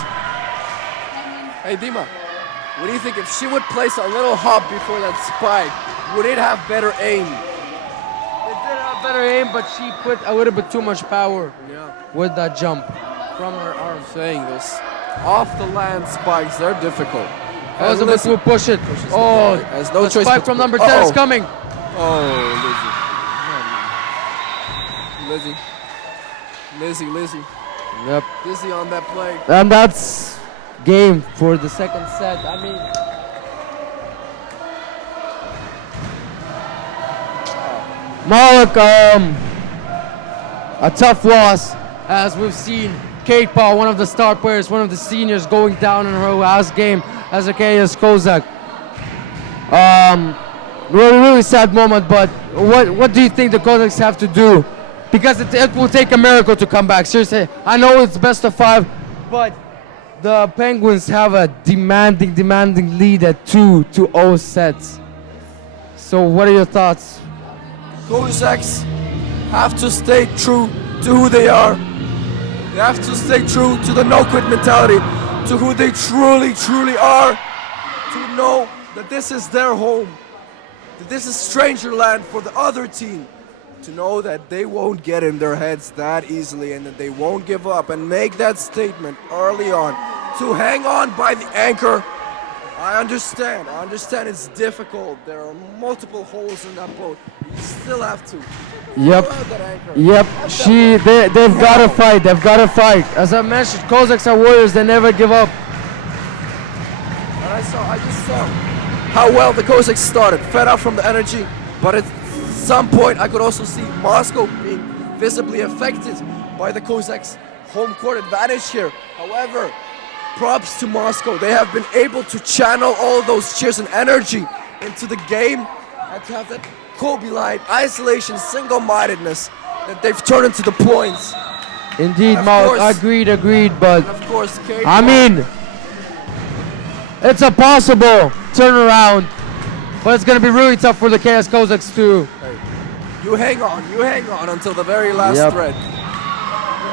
Hey Dima, what do you think if she would place a little hop before that spike? Would it have better aim? It did have better aim, but she put a little bit too much power Yeah. with that jump from her arm. Saying this. Off the land spikes, they're difficult. Elizabeth Lizzie will push it. pushes the Oh, ball. Has no the choice spike but from to- number 10 is Uh-oh. coming. Oh, Lizzie. Lizzie. Yep. Lizzie on that play. And that's game for the second set. I mean, Malik, a tough loss, as we've seen Kate Paul, one of the star players, one of the seniors, going down in her last game as a KS Kozak. Really sad moment, but what do you think the Kozaks have to do? Because it will take a miracle to come back. Seriously, I know it's best of 5, but the Penguins have a demanding lead at 2-0 sets. So what are your thoughts? Cossacks have to stay true to who they are. They have to stay true to the no-quit mentality, to who they truly are, to know that this is their home, that this is stranger land for the other team, to know that they won't get in their heads that easily and that they won't give up and make that statement early on, to hang on by the anchor. I understand it's difficult. There are multiple holes in that boat. You still have to. Yep. pull out that anchor. Yep, Let them they've got to fight. They've got to fight. As I mentioned, Cossacks are warriors. They never give up. And I just saw how well the Cossacks started, fed up from the energy, but at some point I could also see Moscow being visibly affected by the Cossacks' home court advantage here. However, props to Moscow. They have been able to channel all those cheers and energy into the game and to have that Kobe-like isolation, single-mindedness that they've turned into the points. Indeed, And of Malik, course- agreed, but And of course, Kate I mean, it's a possible turnaround, but it's going to be really tough for the KS Cossacks too. You hang on until the very last Yep. thread.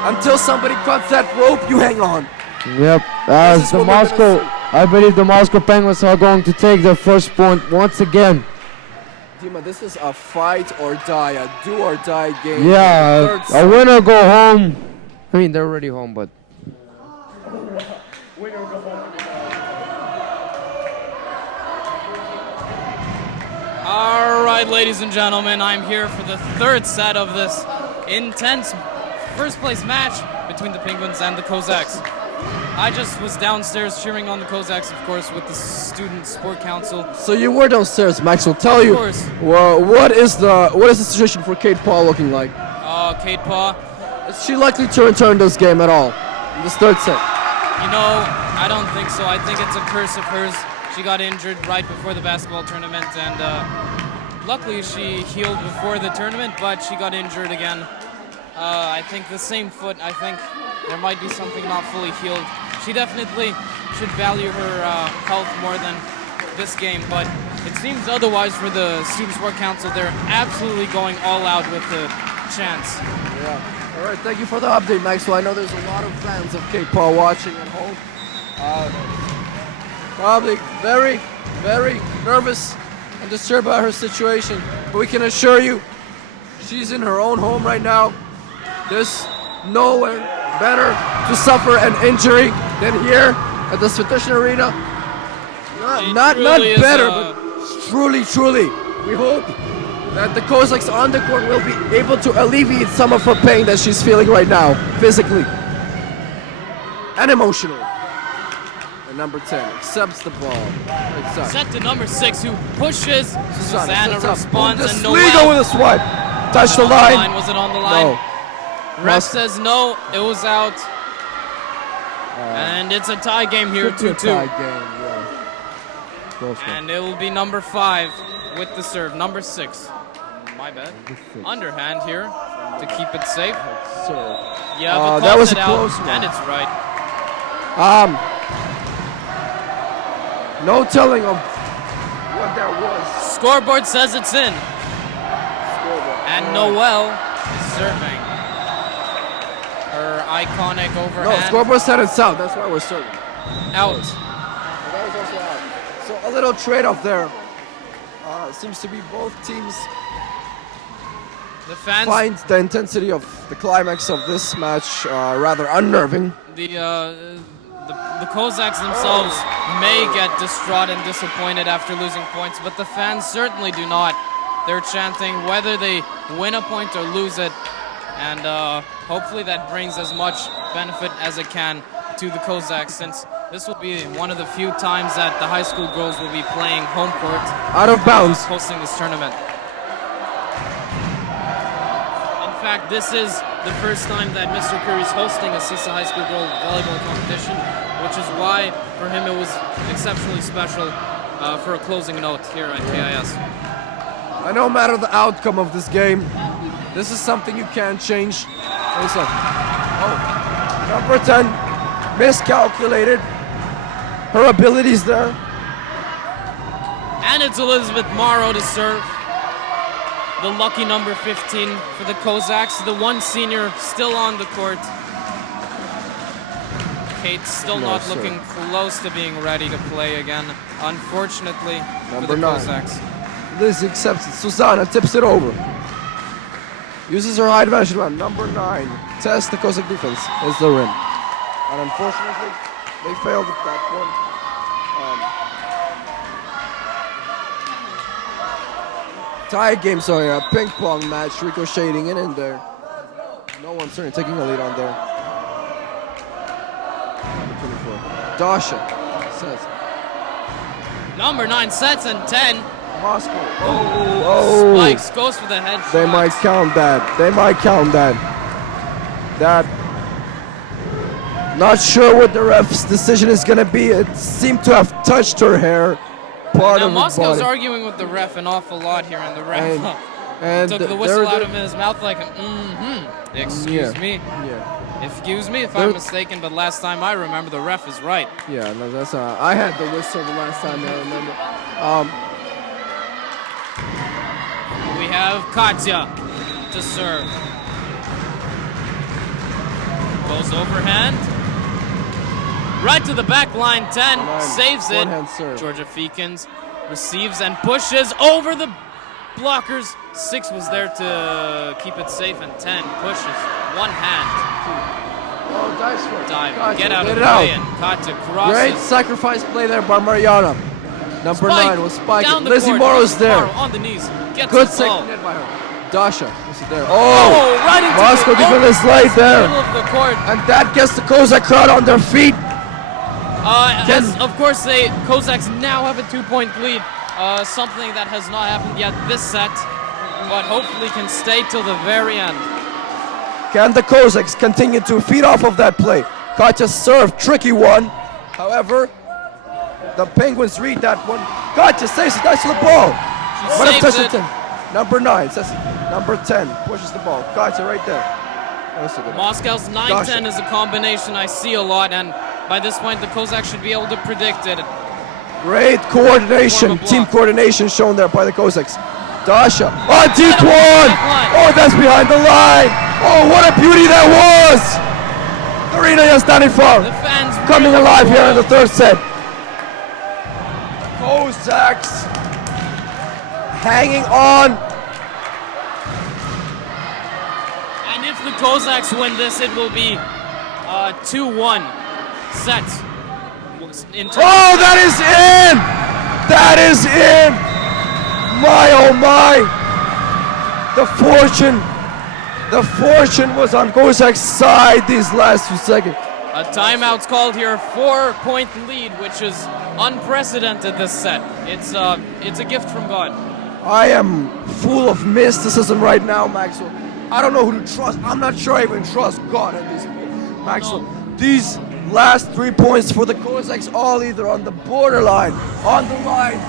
Until somebody cuts that rope, you hang on. Yep, This as is the what we're gonna Moscow, see. I believe the Moscow Penguins are going to take their first point once again. Dima, this is a fight or die, a do or die game. Yeah, Third a set. winner go home. I mean, they're already home, but All right, ladies and gentlemen, I'm here for the third set of this intense first place match between the Penguins and the Cossacks. I just was downstairs cheering on the Cossacks, of course, with the Student Sport Council. So you were downstairs, Max. Will tell you. course. Well, what is the situation for Kate Paul looking like? Kate Paw, Is she likely to return this game at all? In this third set. you know, I don't think so. I think it's a curse of hers. She got injured right before the basketball tournament, and luckily she healed before the tournament, but she got injured again. I think the same foot. I think there might be something not fully healed. She definitely should value her health more than this game, but it seems otherwise for the Student Sport Council. They're absolutely going all out with the chants. Yeah. All right. Thank you for the update, Maxwell. I know there's a lot of fans of Kate Paul watching at home. Probably very nervous undisturbed by her situation. But we can assure you, she's in her own home right now. There's nowhere better to suffer an injury than here at the Svetoshin Arena. Not truly is, better, but truly, we hope that the Cossacks on the court will be able to alleviate some of her pain that she's feeling right now, physically and emotionally. And number 10 accepts the ball. Set to number 6, who pushes. Susanna sets up. responds, and Sligo Noel. with a swipe. Touch the line. Was it on the line? No. Ref says no, it was out. And it's a tie game here, Could be a 2-2. tie game, yeah. Close one. And it will be number 5 with the serve. Number 6. My bad. Underhand here to keep it safe. Serve. Yeah, but that was it a out, close one. and it's right. No telling of what that was. Scoreboard says it's in. And Noel is serving. Her iconic No, overhand scoreboard said it's out. That's why we're serving. out. That was also out. So a little trade-off there. Seems to be both teams The fans, find the intensity of the climax of this match rather unnerving. the Cossacks themselves may get distraught and disappointed after losing points, but the fans certainly do not. They're chanting whether they win a point or lose it, and hopefully that brings as much benefit as it can to the Cossacks, since this will be one of the few times that the high school girls will be playing home court, Out of bounds. hosting this tournament. In fact, this is the first time that Mr. Curry's hosting a CISA High School Girl Volleyball competition, which is why, for him, it was exceptionally special for a closing note here at KIS. And no matter the outcome of this game, this is something you can't change. Listen. Oh, number 10 miscalculated her abilities there. And it's Elizabeth Morrow to serve. The lucky number 15 for the Cossacks. The one senior still on the court. Kate's still No, not sir. looking close to being ready to play again, unfortunately for Number the 9. Cossacks. Liz accepts it. Susanna tips it over. Uses her high advantage run. Number 9. Tests the Cossack defense. Is the rim. And unfortunately, they failed at that one. Tie game, sorry, a ping pong match ricocheting in there. No one certainly taking a lead on there. Number 24. Dasha says. Number 9 sets and 10. Moscow. Oh. Spikes goes for the head They shot. might count that. They might count that. That. Not sure what the ref's decision is gonna be. It seemed to have touched her hair. Part Now of her Moscow's body. arguing with the ref an awful lot here, and the ref And took the they're- whistle out they're- of his mouth like, excuse Yeah. me. Yeah. Excuse me if They're- I'm mistaken, but last time I remember the ref is right. Yeah, no, that's I had the whistle the last time I remember. We have Katya to serve. Goes overhand. Right to the back line, 10, Come on, saves it. one-hand serve. Georgia Feekins receives and pushes over the blockers. 6 was there to keep it safe, and 10 pushes. One hand. Oh, dice for it. Dive. Katya, Get out of get the it out. way, and Katya crosses. Great sacrifice play there by Mariana. Number Spike 9 was spiking. down the Lizzie court. Morrow's Lizzie there. Morrow on the knees. Gets Good the ball. second hit by her. Dasha was there. Oh, right into Moscow the defense is late there. middle of the court. And that gets the Cossack crowd on their feet. As, of course, the Cossacks now have a 2-point lead. Something that has not happened yet this set, but hopefully can stay till the very end. Can the Cossacks continue to feed off of that play? Katya served, tricky one. However, the Penguins read that one. Katya saves it, nice to the ball. What a saves touch it. of 10. Number 9 says it. Number 10 pushes the ball. Katya right there. That's a good one. Moscow's 9-10 is a combination I see a lot, and by this point, the Cossacks should be able to predict it. Great coordination, Form a block. team coordination shown there by the Cossacks. Dasha, oh, deep one! Oh, that's behind the line! Oh, what a beauty that was! Arena Yastanifar The fans coming really alive here in roar. the third set. Cossacks hanging on. And if the Cossacks win this, it will be 2-1 set. Oh, that is in! That is in! My oh my! The fortune was on Cossacks' side these last few seconds. A timeout's called here, 4-point lead, which is unprecedented this set. It's a gift from God. I am full of mysticism right now, Maxwell. I don't know who to trust. I'm not sure I even trust God at this point. Maxwell, these last 3 points for the Cossacks all either on the borderline, on the line.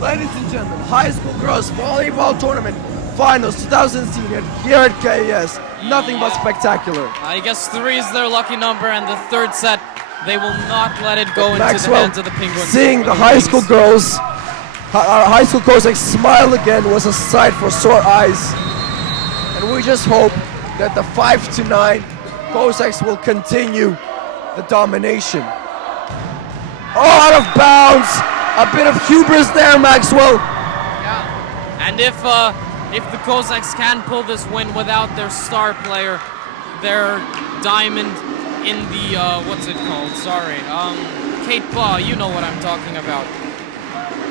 Ladies and gentlemen, high school girls volleyball tournament finals 2016 here at KS. Nothing but spectacular. I guess 3 is their lucky number, and the third set, they will not let it go into the Maxwell, hands of the Penguins. seeing the high school girls, our high school Cossacks smile again was a sight for sore eyes. And we just hope that the 5-9 Cossacks will continue the domination. Oh, out of bounds! A bit of hubris there, Maxwell. Yeah. And if the Cossacks can pull this win without their star player, their diamond in the what's it called? Sorry, Kate Baugh. You know what I'm talking about.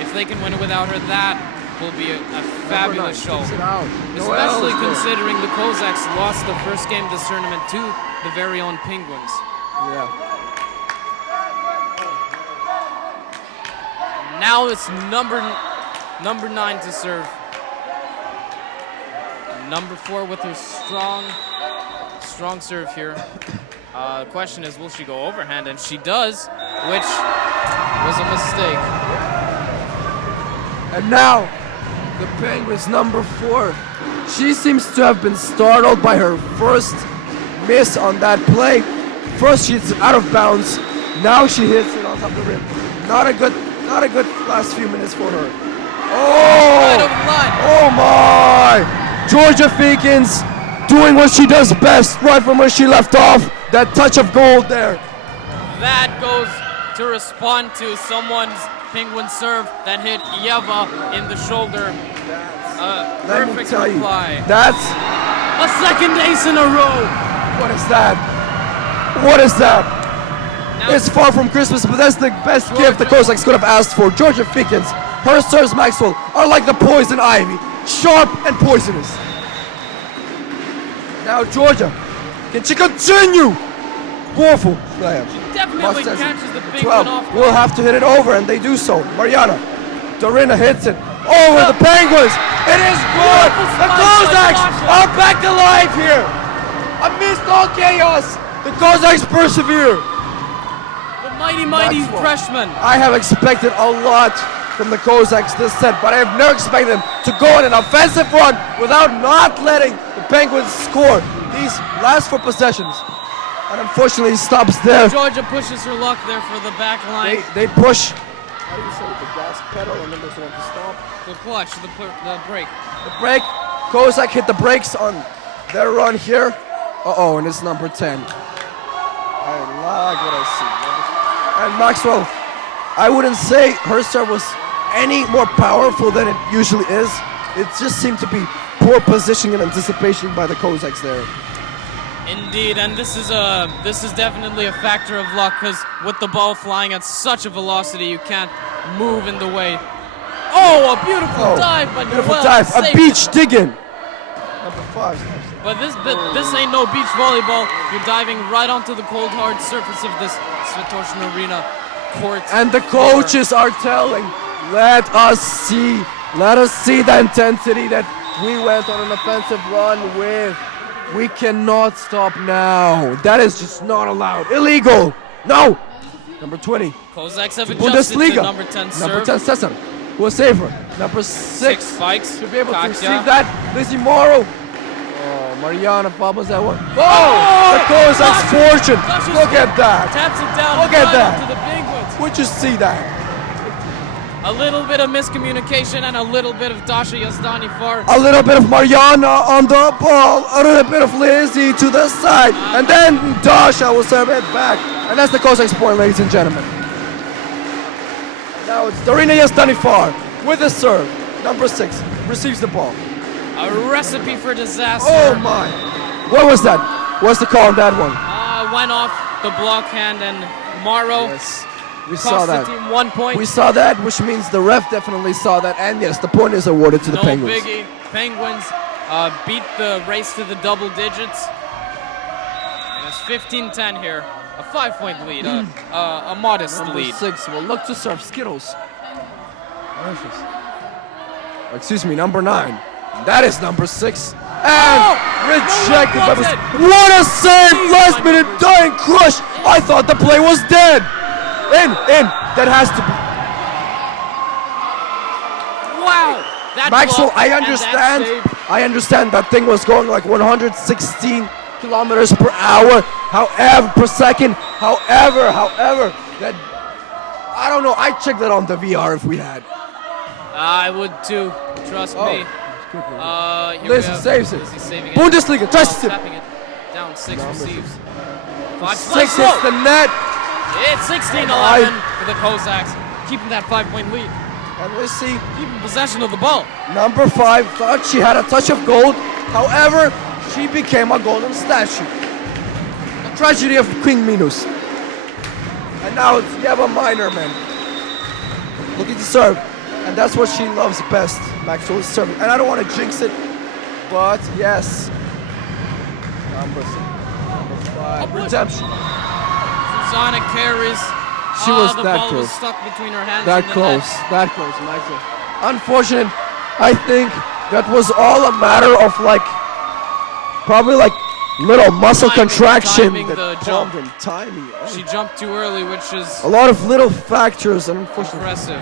If they can win it without her, that will be a fabulous show. Especially considering the Cossacks lost the first game of this tournament to the very own Penguins. Yeah. Now it's number 9 to serve. Number 4 with her strong serve here. The question is, will she go overhand? And she does, which was a mistake. And now, the Penguins number 4. She seems to have been startled by her first miss on that play. First she's out of bounds. Now she hits it on top of the rim. Not a good last few minutes for her. Right over the line. Oh my! Georgia Feekins doing what she does best, right from where she left off. That touch of gold there. That goes to respond to someone's Penguin serve that hit Yeva in the shoulder. Let me Perfect tell you, reply. that's A second ace in a row. what is that? What is that? Now It's far from Christmas, but that's the best gift the Cossacks could have asked for. Georgia Feekins, her serves, Maxwell, are like the poison ivy, sharp and poisonous. Now Georgia, can she continue? Powerful slam. definitely Must catches the Penguin 12 off will guard. have to hit it over, and they do so. Mariana, Dorina hits it over the Penguins. It is good. Beautiful The spike by Cossacks Dasha. are back alive here. Amidst all chaos, the Cossacks persevere. The mighty Maxwell. freshman. I have expected a lot from the Cossacks this set, but I have never expected them to go on an offensive run without not letting the Penguins score these last 4 possessions. And unfortunately, he stops there. Georgia pushes her luck there for the back line. They push. How do you say the gas pedal and then there's one to stop? The clutch, the break. The break. Cossack hit the brakes on their run here. Uh-oh, and it's number 10. I like what I see. And Maxwell, I wouldn't say her serve was any more powerful than it usually is. It just seemed to be poor positioning and anticipation by the Cossacks there. Indeed, and this is definitely a factor of luck, because with the ball flying at such a velocity, you can't move in the way. Oh, a beautiful dive by Beautiful Noel. dive. A Saved beach it. digging. Number 5. But this ain't no beach volleyball. You're diving right onto the cold, hard surface of this Svetoshna Arena court. And the coaches are telling, let us see the intensity that we went on an offensive run with. We cannot stop now. That is just not allowed. Illegal. No. Number 20. Cossacks have adjusted to Bundesliga. number 10 Number serve. 10 Cesar. Who will save her? Number 6. Spikes. Should be able to Katya. receive that. Lizzie Morrow. Oh, Mariana fumbles that one. Oh! The Cossacks' fortune. Dasha's Look at that. Taps it down Look at right that. onto the Penguins. Would you see that? A little bit of miscommunication and a little bit of Dasha Yazdani far. A little bit of Mariana on the ball, a little bit of Lizzie to the side, and then Dasha will serve it back. And that's the Cossacks' point, ladies and gentlemen. Now it's Dorina Yazdani far with the serve, number 6. receives the ball. A recipe for disaster. Oh my! What was that? What's the call on that one? Went off the block hand and Morrow Yes, we saw cost the that. team 1 point. We saw that, which means the ref definitely saw that, and yes, the point is awarded to the No Penguins. biggie. Penguins beat the race to the double digits. And it's 15-10 here. A 5-point lead. A modest Number lead. 6 will look to serve Skittles. Excuse me, number 9. That is number 6. And rejected by blocked Bus- What a save! Last minute dying crush! I thought the play was dead! In! That has to be. Wow! That Maxwell, block I and that understand. save. I understand that thing was going like 116 kilometers per hour, however, per second. However, that I don't know. I checked that on the VR if we had. I would too. Trust me. Here we Lizzie have saves it. Lizzie saving it. Bundesliga, touches it. Tapping it. Down 6 receives. 5 6 hits the net. It's 16-11 for the Cossacks, keeping that 5-point lead. And we see Keeping possession of the ball. number 5 thought she had a touch of gold. However, she became a golden statue. A tragedy of King Minos. And now it's Yeva Minerman. Looking to serve. And that's what she loves best. Maxwell is serving. And I don't want to jinx it, but yes. Number 5. Redemption. Susanna carries. She was the that ball close. was stuck between her hands. That and the close, net. that close, Maxwell. Unfortunate. I think that was all a matter of like, probably like little muscle contraction timing that the calmed jump. him. Timing. She jumped too early, which is A lot of little factors, and unfortunately, impressive.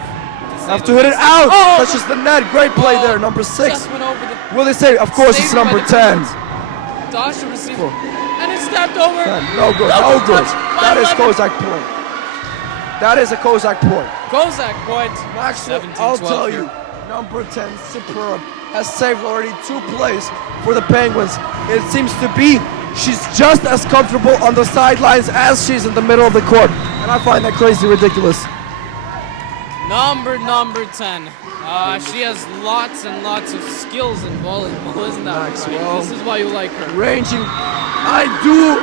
have to hit it out. Oh! Touches the net. Great play Oh, there, number 6. Just went over the Will they say? Of course, it's saved by number the 10. Penguins. Dasha receives, Cool. and it's stepped over. No good, no good. touch by That is 11. Kozak point. That is a Kozak point. Kozak point. Maxwell, 17-12 I'll tell here. you, number 10, superb, has saved already 2 plays for the Penguins. It seems to be she's just as comfortable on the sidelines as she's in the middle of the court. And I find that crazy ridiculous. Number 10. She has lots and lots of skills in volleyball, isn't that Maxwell. right? This is why you like her. Ranging, I do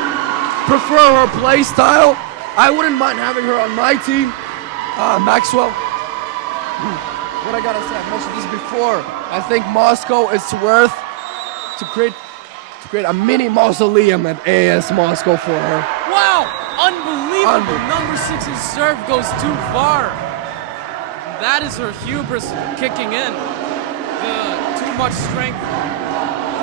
prefer her play style. I wouldn't mind having her on my team. Maxwell, what I gotta say, I mentioned this before. I think Moscow is worth to create a mini mausoleum at AS Moscow for her. Wow! Unbelievable! Number 6's serve goes too far. That is her hubris kicking in. The too much strength.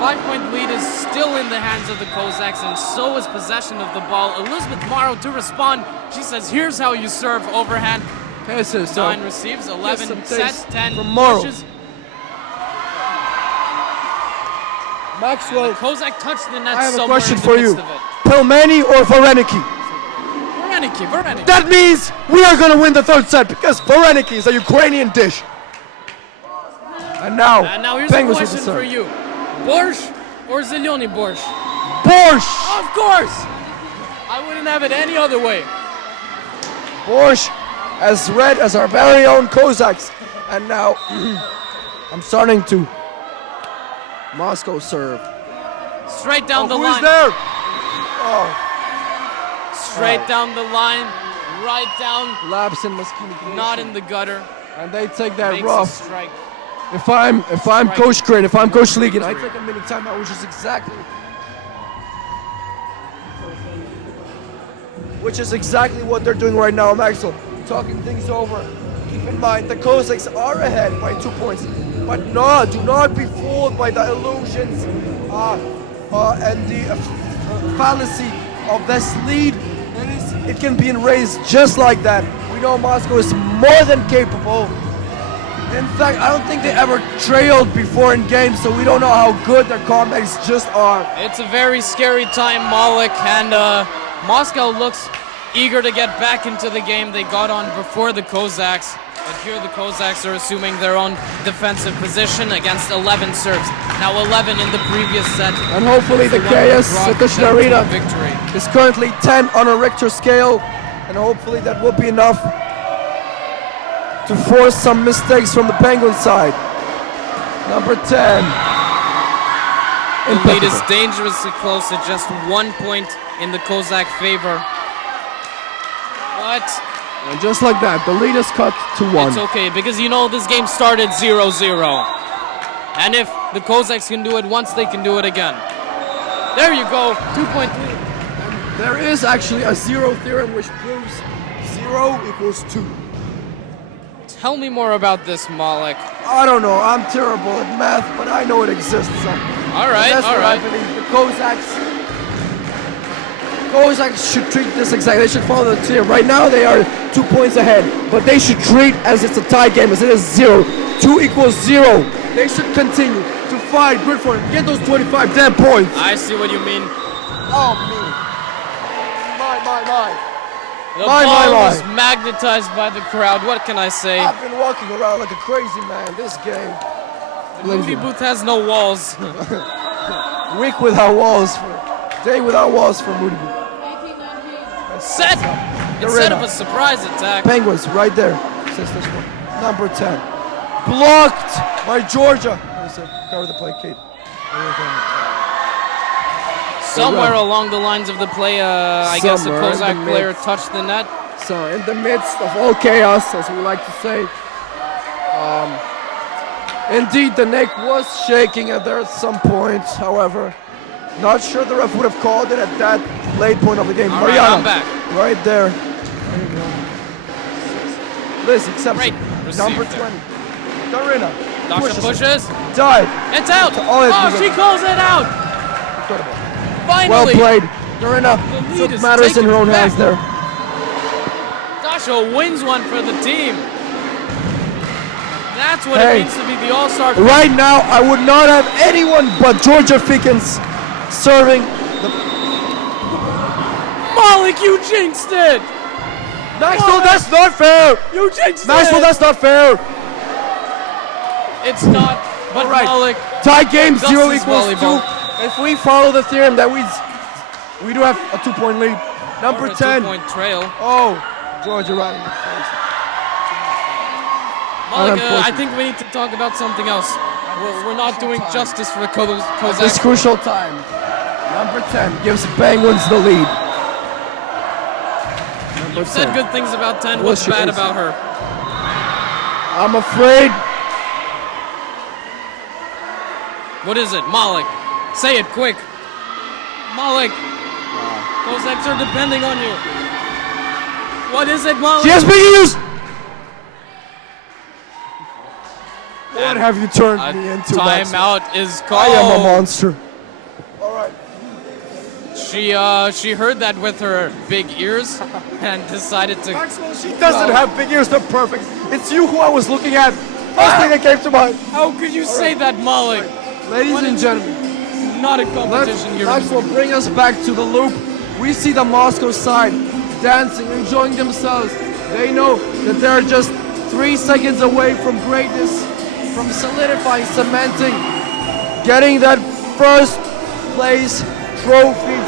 5-point lead is still in the hands of the Cossacks, and so is possession of the ball. Elizabeth Morrow to respond. She says, here's how you serve overhand. This is 9 receives, 11 some sets, taste 10 from Morrow. pushes. Maxwell, Kozak touched the net I have a somewhere question in the for midst you. of it. Pilmeni or Vareniki? Vareniki. That means we are gonna win the 3rd set because Vareniki is a Ukrainian dish. And now, And now here's a Penguins with the question for serve. you. Borscht or Zelyony borscht? Borscht! Of course! I wouldn't have it any other way. Borscht, as red as our very own Cossacks. And now, I'm starting to Moscow serve. Straight down the Who line. is there? Oh, Straight down the line. Right down. lapse in Moskini. Not in the gutter. And they take that Makes a rough. strike. If I'm Coach Crane, if I'm Coach Ligon, I take a mini timeout, which is exactly what they're doing right now, Maxwell. Talking things over. Keep in mind, the Cossacks are ahead by 2 points, but no, do not be fooled by the illusions and the fallacy of this lead. It can be erased just like that. We know Moscow is more than capable. In fact, I don't think they ever trailed before in games, so we don't know how good their comebacks just are. It's a very scary time, Malik, and Moscow looks eager to get back into the game. They got on before the Cossacks, but here the Cossacks are assuming their own defensive position against 11 serves. Now 11 in the previous set. And hopefully the KS Satushna Arena victory. is currently 10 on a Richter scale, and hopefully that will be enough to force some mistakes from the Penguin side. Number 10. The lead is Impeccable. dangerously close at just 1 point in the Kozak favor. But And just like that, the lead is cut to 1. it's okay because you know this game started 0-0. And if the Kozaks can do it once, they can do it again. There you go, 2-point lead. There is actually a zero theorem which proves 0 equals 2. Tell me more about this, Malik. I don't know, I'm terrible at math, but I know it exists. So All right, that's all what right. I believe. The Cossacks should treat this exactly. They should follow the theorem. Right now they are 2 points ahead, but they should treat as it's a tie game, as it is 0. 2 equals 0. They should continue to fight, good for it. Get those 25 damn points. I see what you mean. Oh, me. My. The My. ball was magnetized by the crowd. What can I say? I've been walking around like a crazy man this game. The movie booth has no walls. Week without walls for day without walls for Moody. 18-19. Set! Instead of a surprise attack. Penguins right there. Says this one. Number 10. Blocked by Georgia. Listen, cover the play, Kate. Somewhere along the lines of the play, I guess the Somewhere in the Kozak player midst. touched the net. So in the midst of all chaos, as we like to say, indeed the neck was shaking at there at some point. However, not sure the ref would have called it at that late point of the game. All right, Mariana, I'm back. right there. Liz accepts Great it. receive Number there. 20. Darina Dasha pushes. dive. It's out. all it Oh, was. she calls it out. Incredible. Finally. Well played. Darina The lead took is matters in her own taken hands back. there. Dasha wins one for the team. That's what Hey. it means to be the all-star. Right now, I would not have anyone but Georgia Fickens serving. Malik, you jinxed it. Maxwell, that's not fair. You jinxed Maxwell, it. that's not fair. It's not, but All right. Malik. Tie game, Dust 0 is equals volleyball. 2. If we follow the theorem that we do have a 2-point lead. Number Or a 10. 2-point trail. Oh, Georgia right in the face. Malik, I Unfortunate. think we need to talk about something else. We're not doing justice for the At this Kozaks. crucial time, number 10 gives Penguins the lead. Number You've said 10. good things about 10. Well, What's she bad is. about her? I'm afraid. What is it, Malik? Say it quick. Malik. Kozaks are depending on you. What is it, Malik? She has been used. What have you turned A me into, Maxwell? timeout is I called. am a monster. All right. She heard that with her big ears and decided to. Maxwell, she doesn't have big ears. They're perfect. It's you who I was looking at. First thing that came to mind. How could you say that, Malik? Ladies What and is- gentlemen, Not a let's, competition here. Maxwell, bring us back to the loop. We see the Moscow side dancing, enjoying themselves. They know that they're just 3 seconds away from greatness, from solidifying, cementing, getting that first place trophy.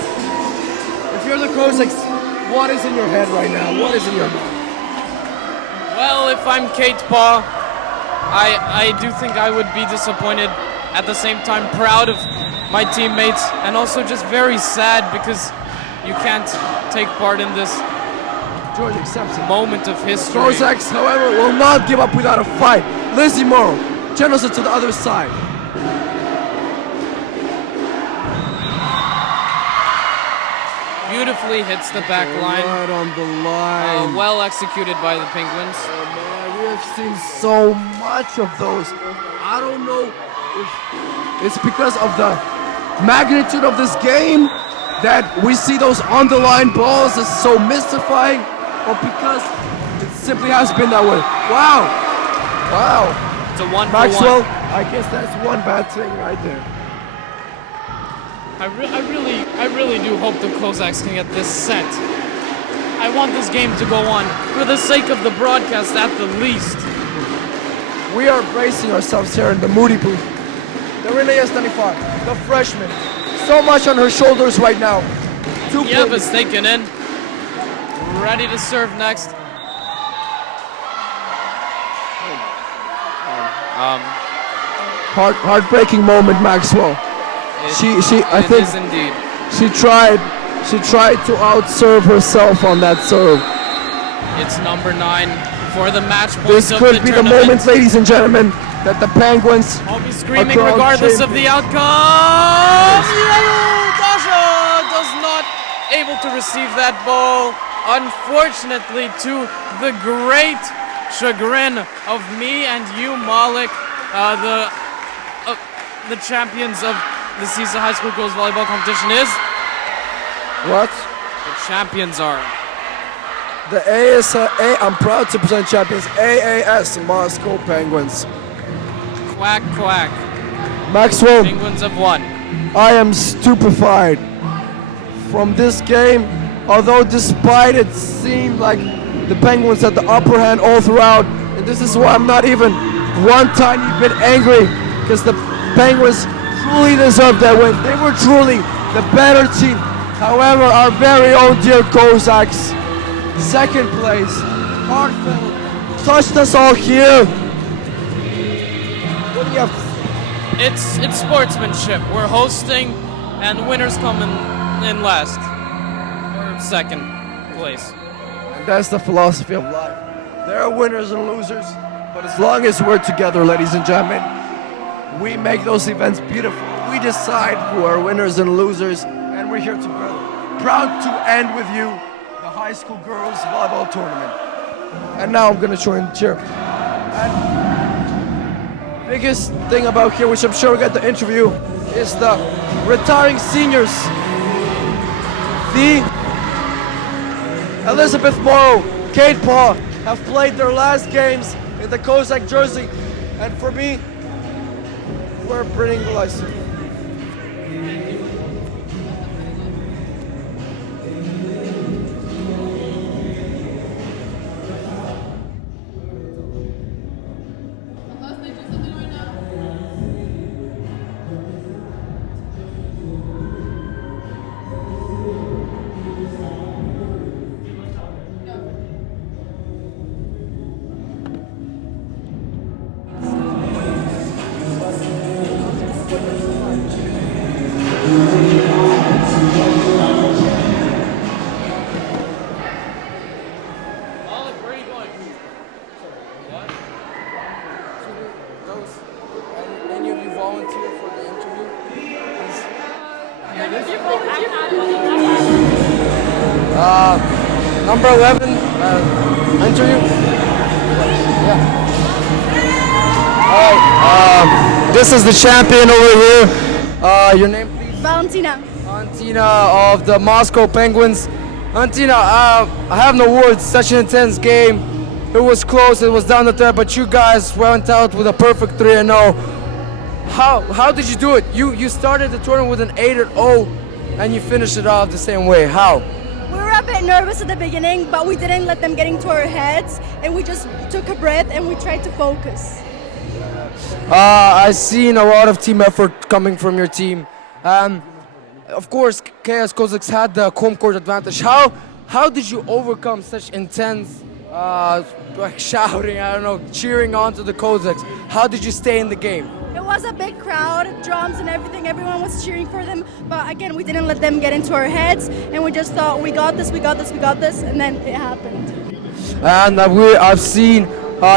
If you're the Cossacks, what is in your head right now? What is in your mind? Well, if I'm Kate Paw, I do think I would be disappointed. At the same time, proud of my teammates, and also just very sad because you can't take part in this George accepts it. moment of history. Cossacks, however, will not give up without a fight. Lizzie Morrow channels it to the other side. Beautifully hits the back line. Right on the line. Well executed by the Penguins. We have seen so much of those. I don't know if it's because of the magnitude of this game that we see those on the line balls as so mystifying, or because it simply has been that way. Wow. Wow. It's a 1-for-1. Maxwell, I guess that's one bad thing right there. I really do hope the Cossacks can get this set. I want this game to go on for the sake of the broadcast at the least. We are bracing ourselves here in the Moody booth. Darina Yastanifar, the freshman. So much on her shoulders right now. Yeva's taken in. Ready to serve next. heartbreaking moment, Maxwell. I It think is indeed. she tried to outserve herself on that serve. It's number 9 for the match point This of could the be the tournament. moment, ladies and gentlemen, that the Penguins I'll be screaming crowned regardless of the champions. outcome. Dasha does not able to receive that ball. Unfortunately, to the great chagrin of me and you, Malik, the champions of the CISA High School Girls Volleyball Competition is What? the champions are. The I'm proud to present champions AAS Moscow Penguins. Quack, quack. Maxwell, Penguins have won. I am stupefied from this game. Although despite it seemed like the Penguins had the upper hand all throughout, and this is why I'm not even one tiny bit angry, because the Penguins truly deserved that win. They were truly the better team. However, our very own dear Cossacks, second place, heartfelt, touched us all here. What do you have? It's sportsmanship. We're hosting, and winners come in last or second place. And that's the philosophy of life. There are winners and losers, but as long as we're together, ladies and gentlemen, we make those events beautiful. We decide who are winners and losers, and we're here together. Proud to end with you the high school girls volleyball tournament. And now I'm gonna join the chair. And biggest thing about here, which I'm sure we'll get the interview, is the retiring seniors. The Elizabeth Morrow, Kate Paul have played their last games in the Cossack jersey, and for me, we're bringing the license. Unless they do something right now. Malik, where are you going? What? Any of you volunteer for the interview? Number 11, interview. Yeah. All right. This is the champion over here. Your name, please? Valentina. Valentina of the Moscow Penguins. Valentina, I have no words. Such an intense game. It was close. It was down the thread, but you guys went out with a perfect 3-0. How did you do it? You started the tournament with an 8-0, and you finished it off the same way. How? We were a bit nervous at the beginning, but we didn't let them get into our heads, and we just took a breath and we tried to focus. I've seen a lot of team effort coming from your team. Of course, KS Cossacks had the home court advantage. How did you overcome such intense like shouting, I don't know, cheering on to the Cossacks? How did you stay in the game? It was a big crowd, drums and everything. Everyone was cheering for them, but again, we didn't let them get into our heads, and we just thought, we got this, we got this, we got this, and then it happened. And I've seen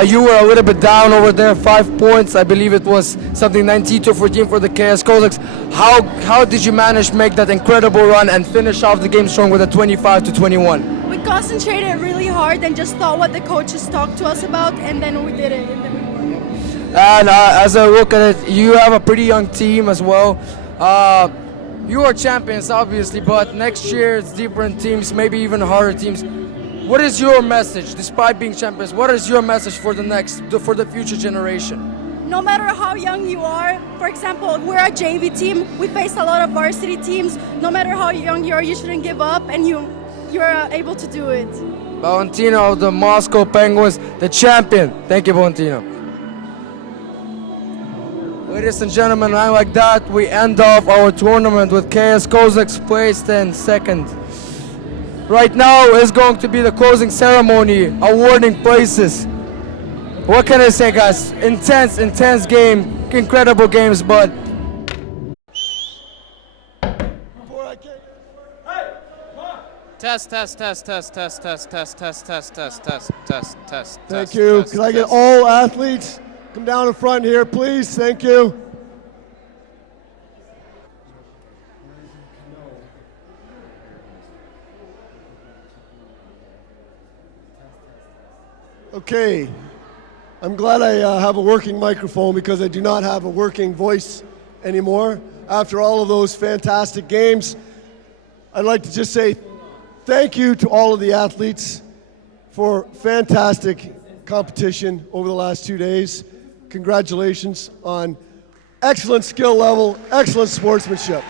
you were a little bit down over there, 5 points. I believe it was something 19-14 for the KS Cossacks. How did you manage to make that incredible run and finish off the game strong with a 25-21? We concentrated really hard and just thought what the coaches talked to us about, and then we did it. And as I look at it, you have a pretty young team as well. You are champions, obviously, but next year it's different teams, maybe even harder teams. What is your message, despite being champions? What is your message for the future generation? No matter how young you are, for example, we're a JV team. We face a lot of varsity teams. No matter how young you are, you shouldn't give up, and you're able to do it. Valentina of the Moscow Penguins, the champion. Thank you, Valentina. Ladies and gentlemen, and like that, we end off our tournament with KS Cossacks placed in second. Right now is going to be the closing ceremony, awarding places. What can I say, guys? Intense game. incredible games, but Test, test, test, test, test, test, test, test, test, test, test, test, test. Thank you. Can I get all athletes come down in front here, please? Thank you. Okay. I'm glad I have a working microphone because I do not have a working voice anymore. After all of those fantastic games, I'd like to just say thank you to all of the athletes for fantastic competition over the last 2 days. Congratulations on excellent skill level, excellent sportsmanship.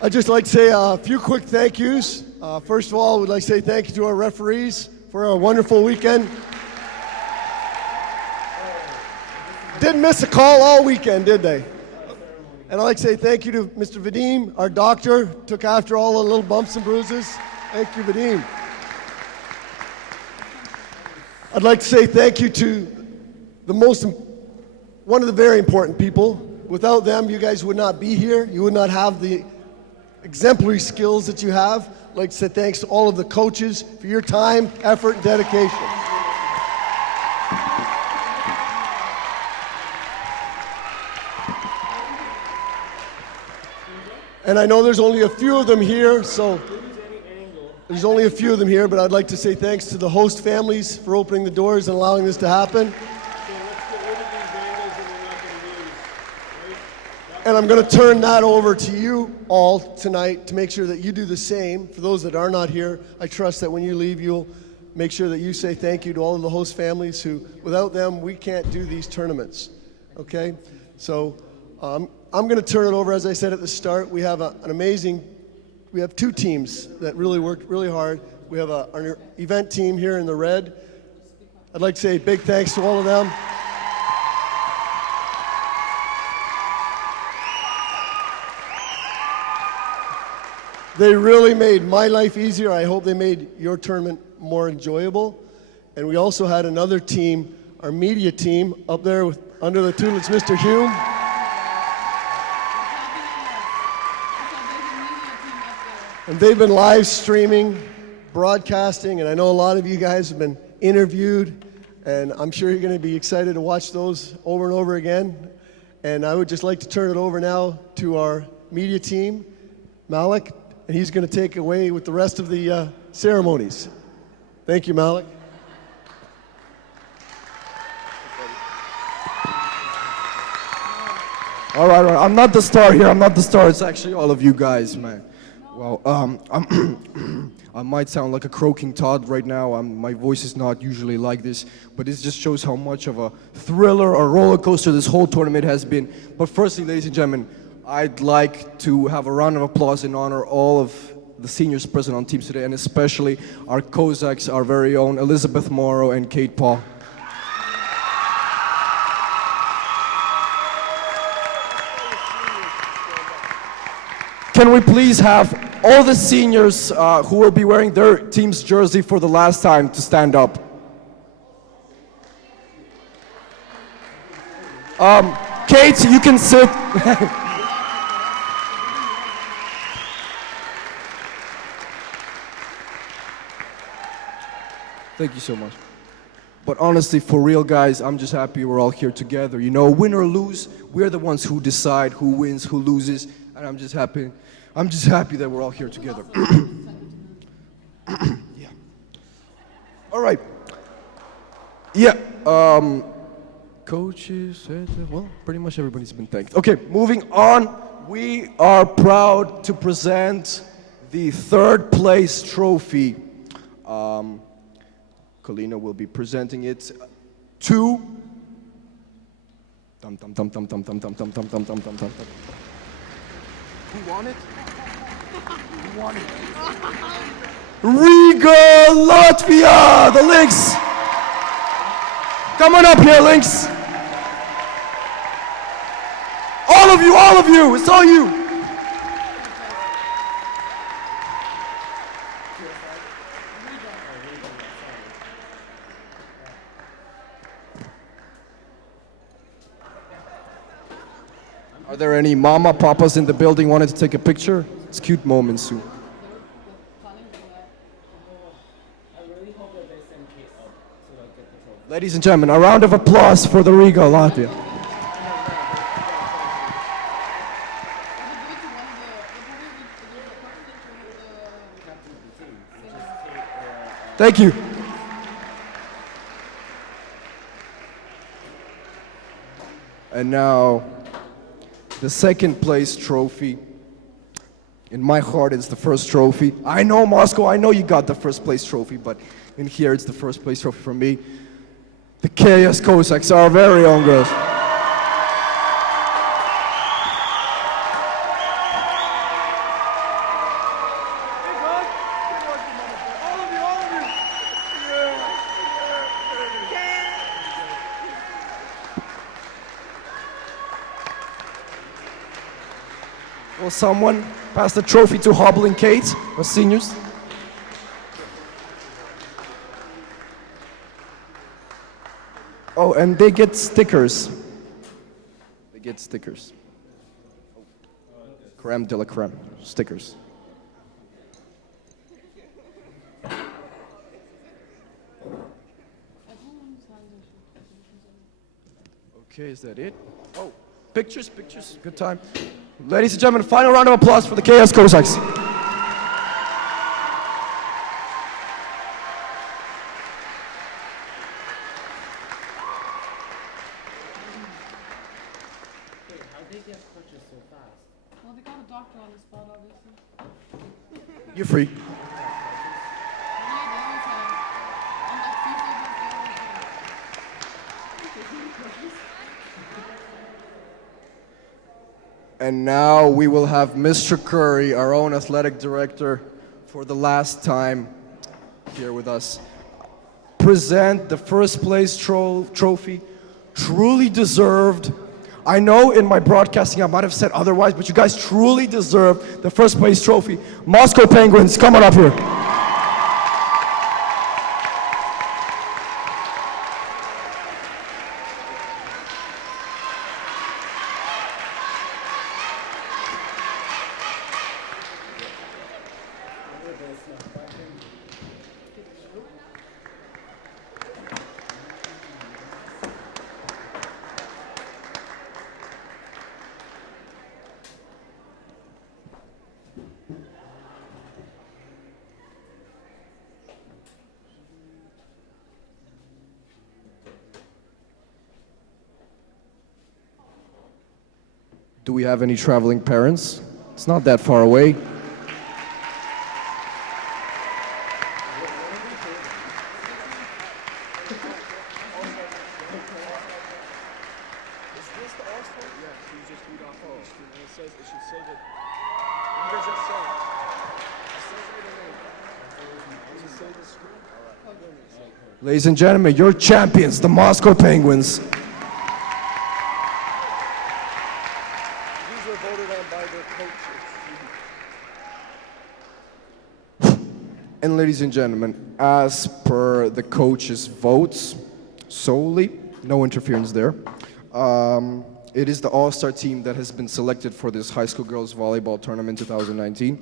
I'd just like to say a few quick thank yous. First of all, we'd like to say thank you to our referees for a wonderful weekend. Didn't miss a call all weekend, did they? And I'd like to say thank you to Mr. Vadim, our doctor, took after all the little bumps and bruises. Thank you, Vadim. I'd like to say thank you to one of the very important people. Without them, you guys would not be here. You would not have the exemplary skills that you have. I'd like to say thanks to all of the coaches for your time, effort, and dedication. And I know there's only a few of them here, so there's only a few of them here, but I'd like to say thanks to the host families for opening the doors and allowing this to happen. And I'm going to turn that over to you all tonight to make sure that you do the same. For those that are not here, I trust that when you leave, you'll make sure that you say thank you to all of the host families who, without them, we can't do these tournaments. Okay? So I'm going to turn it over. As I said at the start, we have we have two teams that really worked really hard. We have our event team here in the red. I'd like to say big thanks to all of them. They really made my life easier. I hope they made your tournament more enjoyable. And we also had another team, our media team, up there under the tutelage Mr. Hume. And they've been live streaming, broadcasting, and I know a lot of you guys have been interviewed, and I'm sure you're going to be excited to watch those over and over again. And I would just like to turn it over now to our media team, Malik, and he's going to take away with the rest of the ceremonies. Thank you, Malik. All right. I'm not the star here. I'm not the star. It's actually all of you guys, man. Well, I might sound like a croaking Todd right now. My voice is not usually like this, but it just shows how much of a thriller or roller coaster this whole tournament has been. But firstly, ladies and gentlemen, I'd like to have a round of applause and honor all of the seniors present on teams today, and especially our Cossacks, our very own Elizabeth Morrow and Kate Paul. Can we please have all the seniors who will be wearing their team's jersey for the last time to stand up? Kate, you can sit. Thank you so much. But honestly, for real, guys, I'm just happy we're all here together. You know, win or lose, we're the ones who decide who wins, who loses, and I'm just happy that we're all here together. Yeah. All right. Yeah. Coaches, well, pretty much everybody's been thanked. Okay, moving on. We are proud to present the third place trophy. Colina will be presenting it to who won it? Who won it? Riga, Latvia, the Lynx. Come on up here, Lynx. All of you, it's all you. Are there any mama, papas in the building wanted to take a picture? It's cute moments too. Ladies and gentlemen, a round of applause for the Riga Latvia. Thank you. And now, the second place trophy. In my heart, it's the first trophy. I know, Moscow, I know you got the first place trophy, but in here, it's the first place trophy for me. The KS Cossacks, our very own girls. Will someone pass the trophy to Hobble and Kate, our seniors? Oh, and they get stickers. They get stickers. Creme de la creme. Stickers. Okay, is that it? Oh, pictures, pictures. Good time. Ladies and gentlemen, final round of applause for the KS Cossacks. Well, they got a doctor on the spot, obviously. You're free. Yeah, they always have. I'm like FIFA, And now we will have Mr. Curry, our own athletic director, for the last time here with us, present the first place trophy, truly deserved. I know in my broadcasting I might have said otherwise, but you guys truly deserve the first place trophy. Moscow Penguins, come on up here. Do we have any traveling parents? It's not that far away. Ladies and gentlemen, your champions, the Moscow Penguins. And ladies and gentlemen, as per the coaches' votes solely, no interference there, it is the all-star team that has been selected for this high school girls volleyball tournament 2019.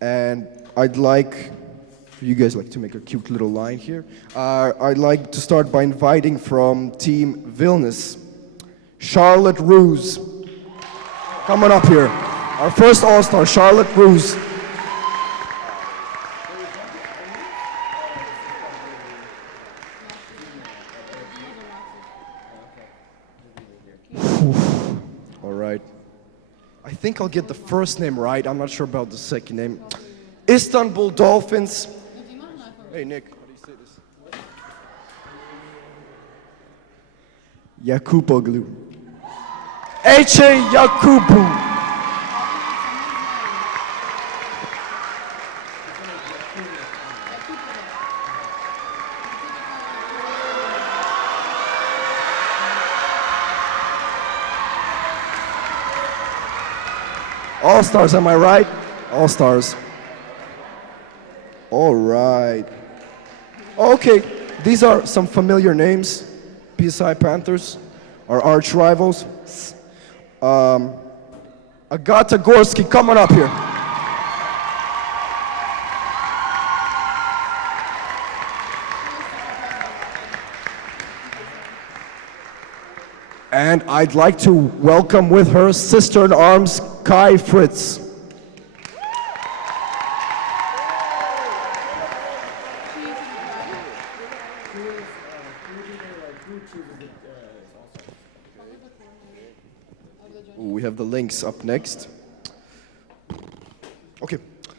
And I'd like for you guys to make a cute little line here. I'd like to start by inviting from Team Vilnius, Charlotte Ruse. Come on up here. Our first all-star, Charlotte Ruse. All right. I think I'll get the first name right. I'm not sure about the second name. Istanbul Dolphins. Hey, Nick, how do you say this? Yakupoglu. H.A. Yakubu. All stars, am I right? All stars. All right. Okay, these are some familiar names. PSI Panthers, our arch rivals. Agata Gorski, come on up here. And I'd like to welcome with her sister-in-arms, Kai Fritz. Ooh, we have the links up next. Okay,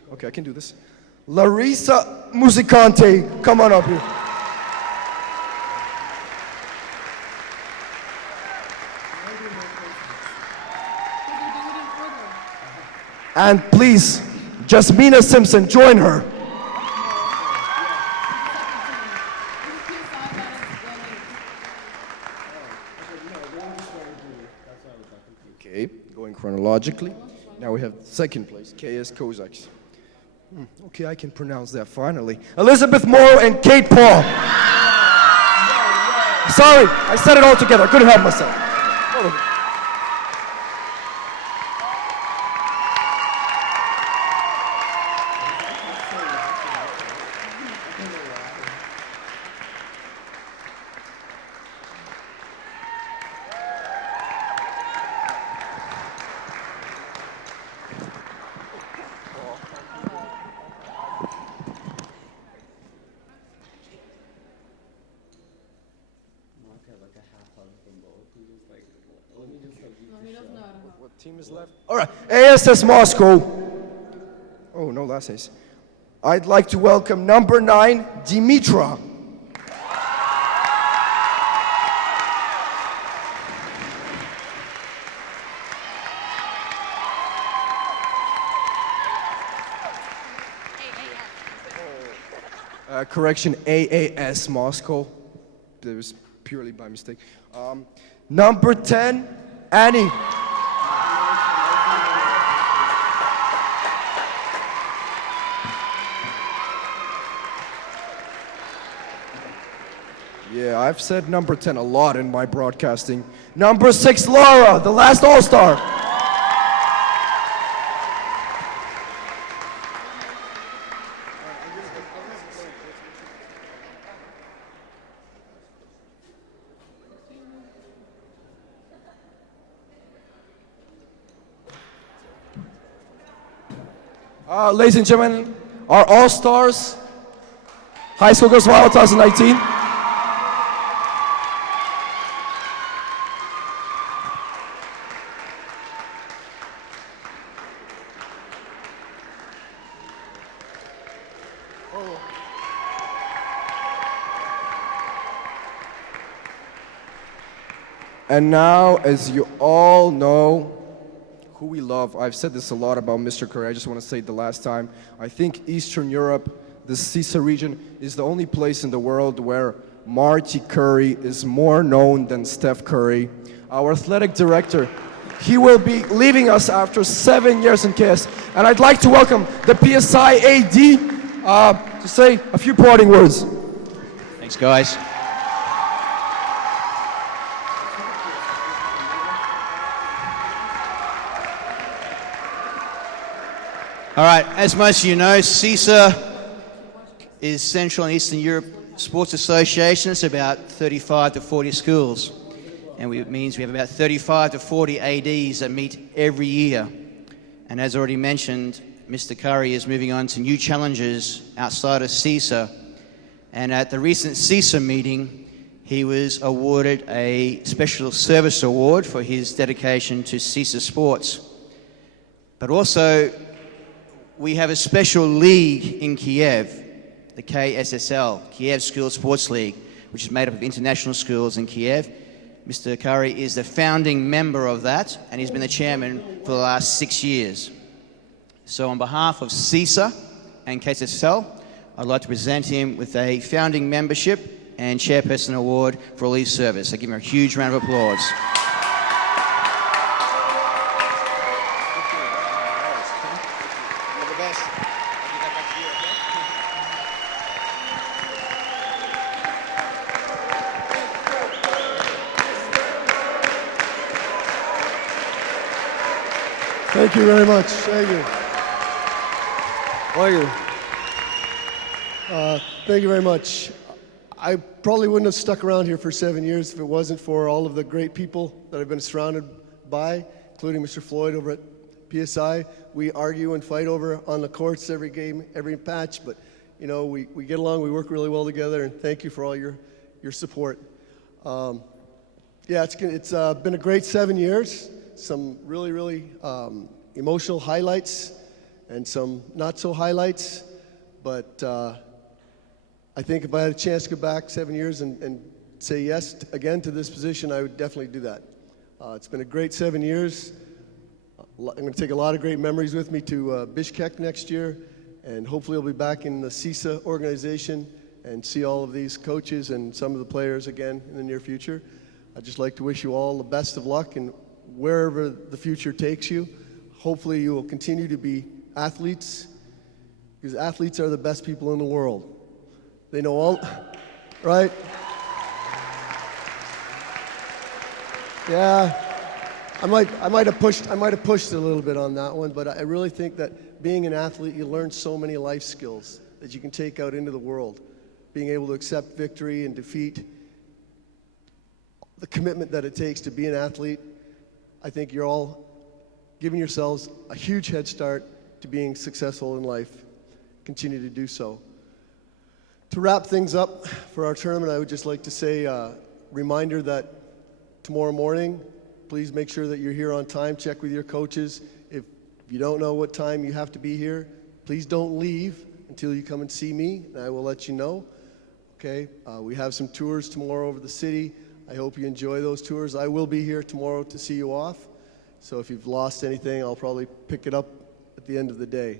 I can do this. Larissa Musicante, come on up here. And please, Jasmina Simpson, join her. Okay, going chronologically. Now we have second place, KS Kozaks. Okay, I can pronounce that finally. Elizabeth Morrow and Kate Paul. Sorry, I said it all together. I couldn't help myself. What team is left? All right, ASS Moscow. Oh, no last ace. I'd like to welcome number 9, Dimitra. Correction, AAS Moscow. That was purely by mistake. Number 10, Annie. Yeah, I've said number 10 a lot in my broadcasting. Number 6, Laura, the last All-Star. Ladies and gentlemen, our All-Stars, High School Girls Volleyball 2019. And now, as you all know, who we love, I've said this a lot about Mr. Curry, I just want to say it the last time. I think Eastern Europe, the CISA region, is the only place in the world where Marty Curry is more known than Steph Curry. Our athletic director, he will be leaving us after 7 years in KS. And I'd like to welcome the PSI AD to say a few parting words. Thanks, guys. All right, as most of you know, CISA is Central and Eastern Europe Sports Association. It's about 35 to 40 schools. And it means we have about 35 to 40 ADs that meet every year. And as already mentioned, Mr. Curry is moving on to new challenges outside of CISA. And at the recent CISA meeting, he was awarded a Special Service Award for his dedication to CISA sports. But also, we have a special league in Kiev, the KSSL, Kiev School Sports League, which is made up of international schools in Kiev. Mr. Curry is the founding member of that, and he's been the chairman for the last 6 years. So on behalf of CISA and KSSL, I'd like to present him with a founding membership and chairperson award for all his service. I give him a huge round of applause. Thank you very much. Thank you. Thank you very much. I probably wouldn't have stuck around here for 7 years if it wasn't for all of the great people that I've been surrounded by, including Mr. Floyd over at PSI. We argue and fight over on the courts every game, every match, but you know, we get along, we work really well together, and thank you for all your support. Yeah, it's been a great 7 years. Some really emotional highlights and some not so highlights, but I think if I had a chance to go back 7 years and say yes again to this position, I would definitely do that. It's been a great 7 years. I'm going to take a lot of great memories with me to Bishkek next year, and hopefully I'll be back in the CISA organization and see all of these coaches and some of the players again in the near future. I'd just like to wish you all the best of luck, and wherever the future takes you, hopefully you will continue to be athletes, because athletes are the best people in the world. They know all, right? Yeah, I might have pushed a little bit on that one, but I really think that being an athlete, you learn so many life skills that you can take out into the world. Being able to accept victory and defeat, the commitment that it takes to be an athlete. I think you're all giving yourselves a huge head start to being successful in life. Continue to do so. To wrap things up for our tournament, I would just like to say a reminder that tomorrow morning, please make sure that you're here on time. Check with your coaches. If you don't know what time you have to be here, please don't leave until you come and see me, and I will let you know. Okay? We have some tours tomorrow over the city. I hope you enjoy those tours. I will be here tomorrow to see you off. So if you've lost anything, I'll probably pick it up at the end of the day.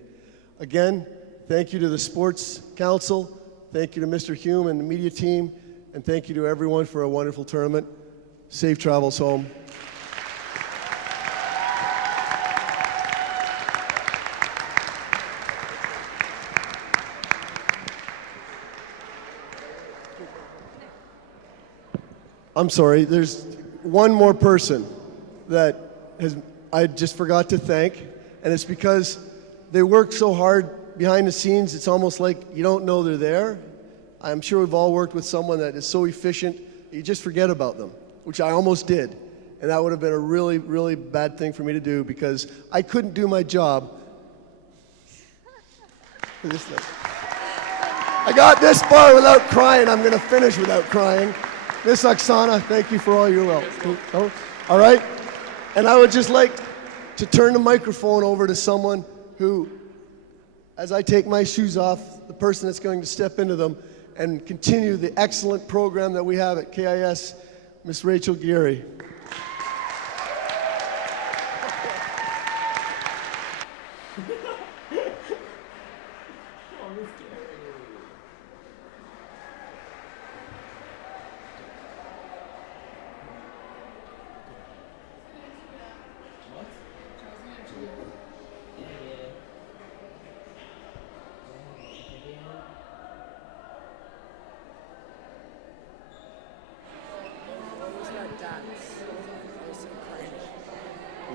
Again, thank you to the Sports Council. Thank you to Mr. Hume and the media team. And thank you to everyone for a wonderful tournament. Safe travels home. I'm sorry, there's one more person that I just forgot to thank, and it's because they work so hard behind the scenes, it's almost like you don't know they're there. I'm sure we've all worked with someone that is so efficient, you just forget about them, which I almost did. And that would have been a really bad thing for me to do, because I couldn't do my job. I got this far without crying, I'm going to finish without crying. Miss Oksana, thank you for all your help. All right? And I would just like to turn the microphone over to someone who, as I take my shoes off, the person that's going to step into them and continue the excellent program that we have at KIS, Miss Rachel Geary.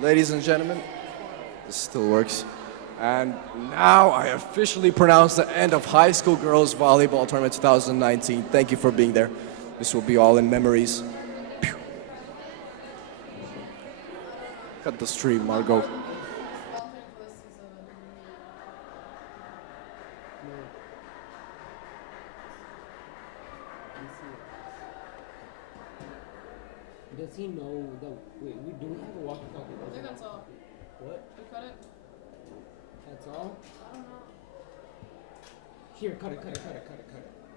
Ladies and gentlemen, this still works. And now I officially pronounce the end of High School Girls Volleyball Tournament 2019. Thank you for being there. This will be all in memories. Pew. Cut the stream, Margot. Does he know that we do have a walkie-talkie? I think that's all. What? You cut it? That's all? I don't know. Here, cut it.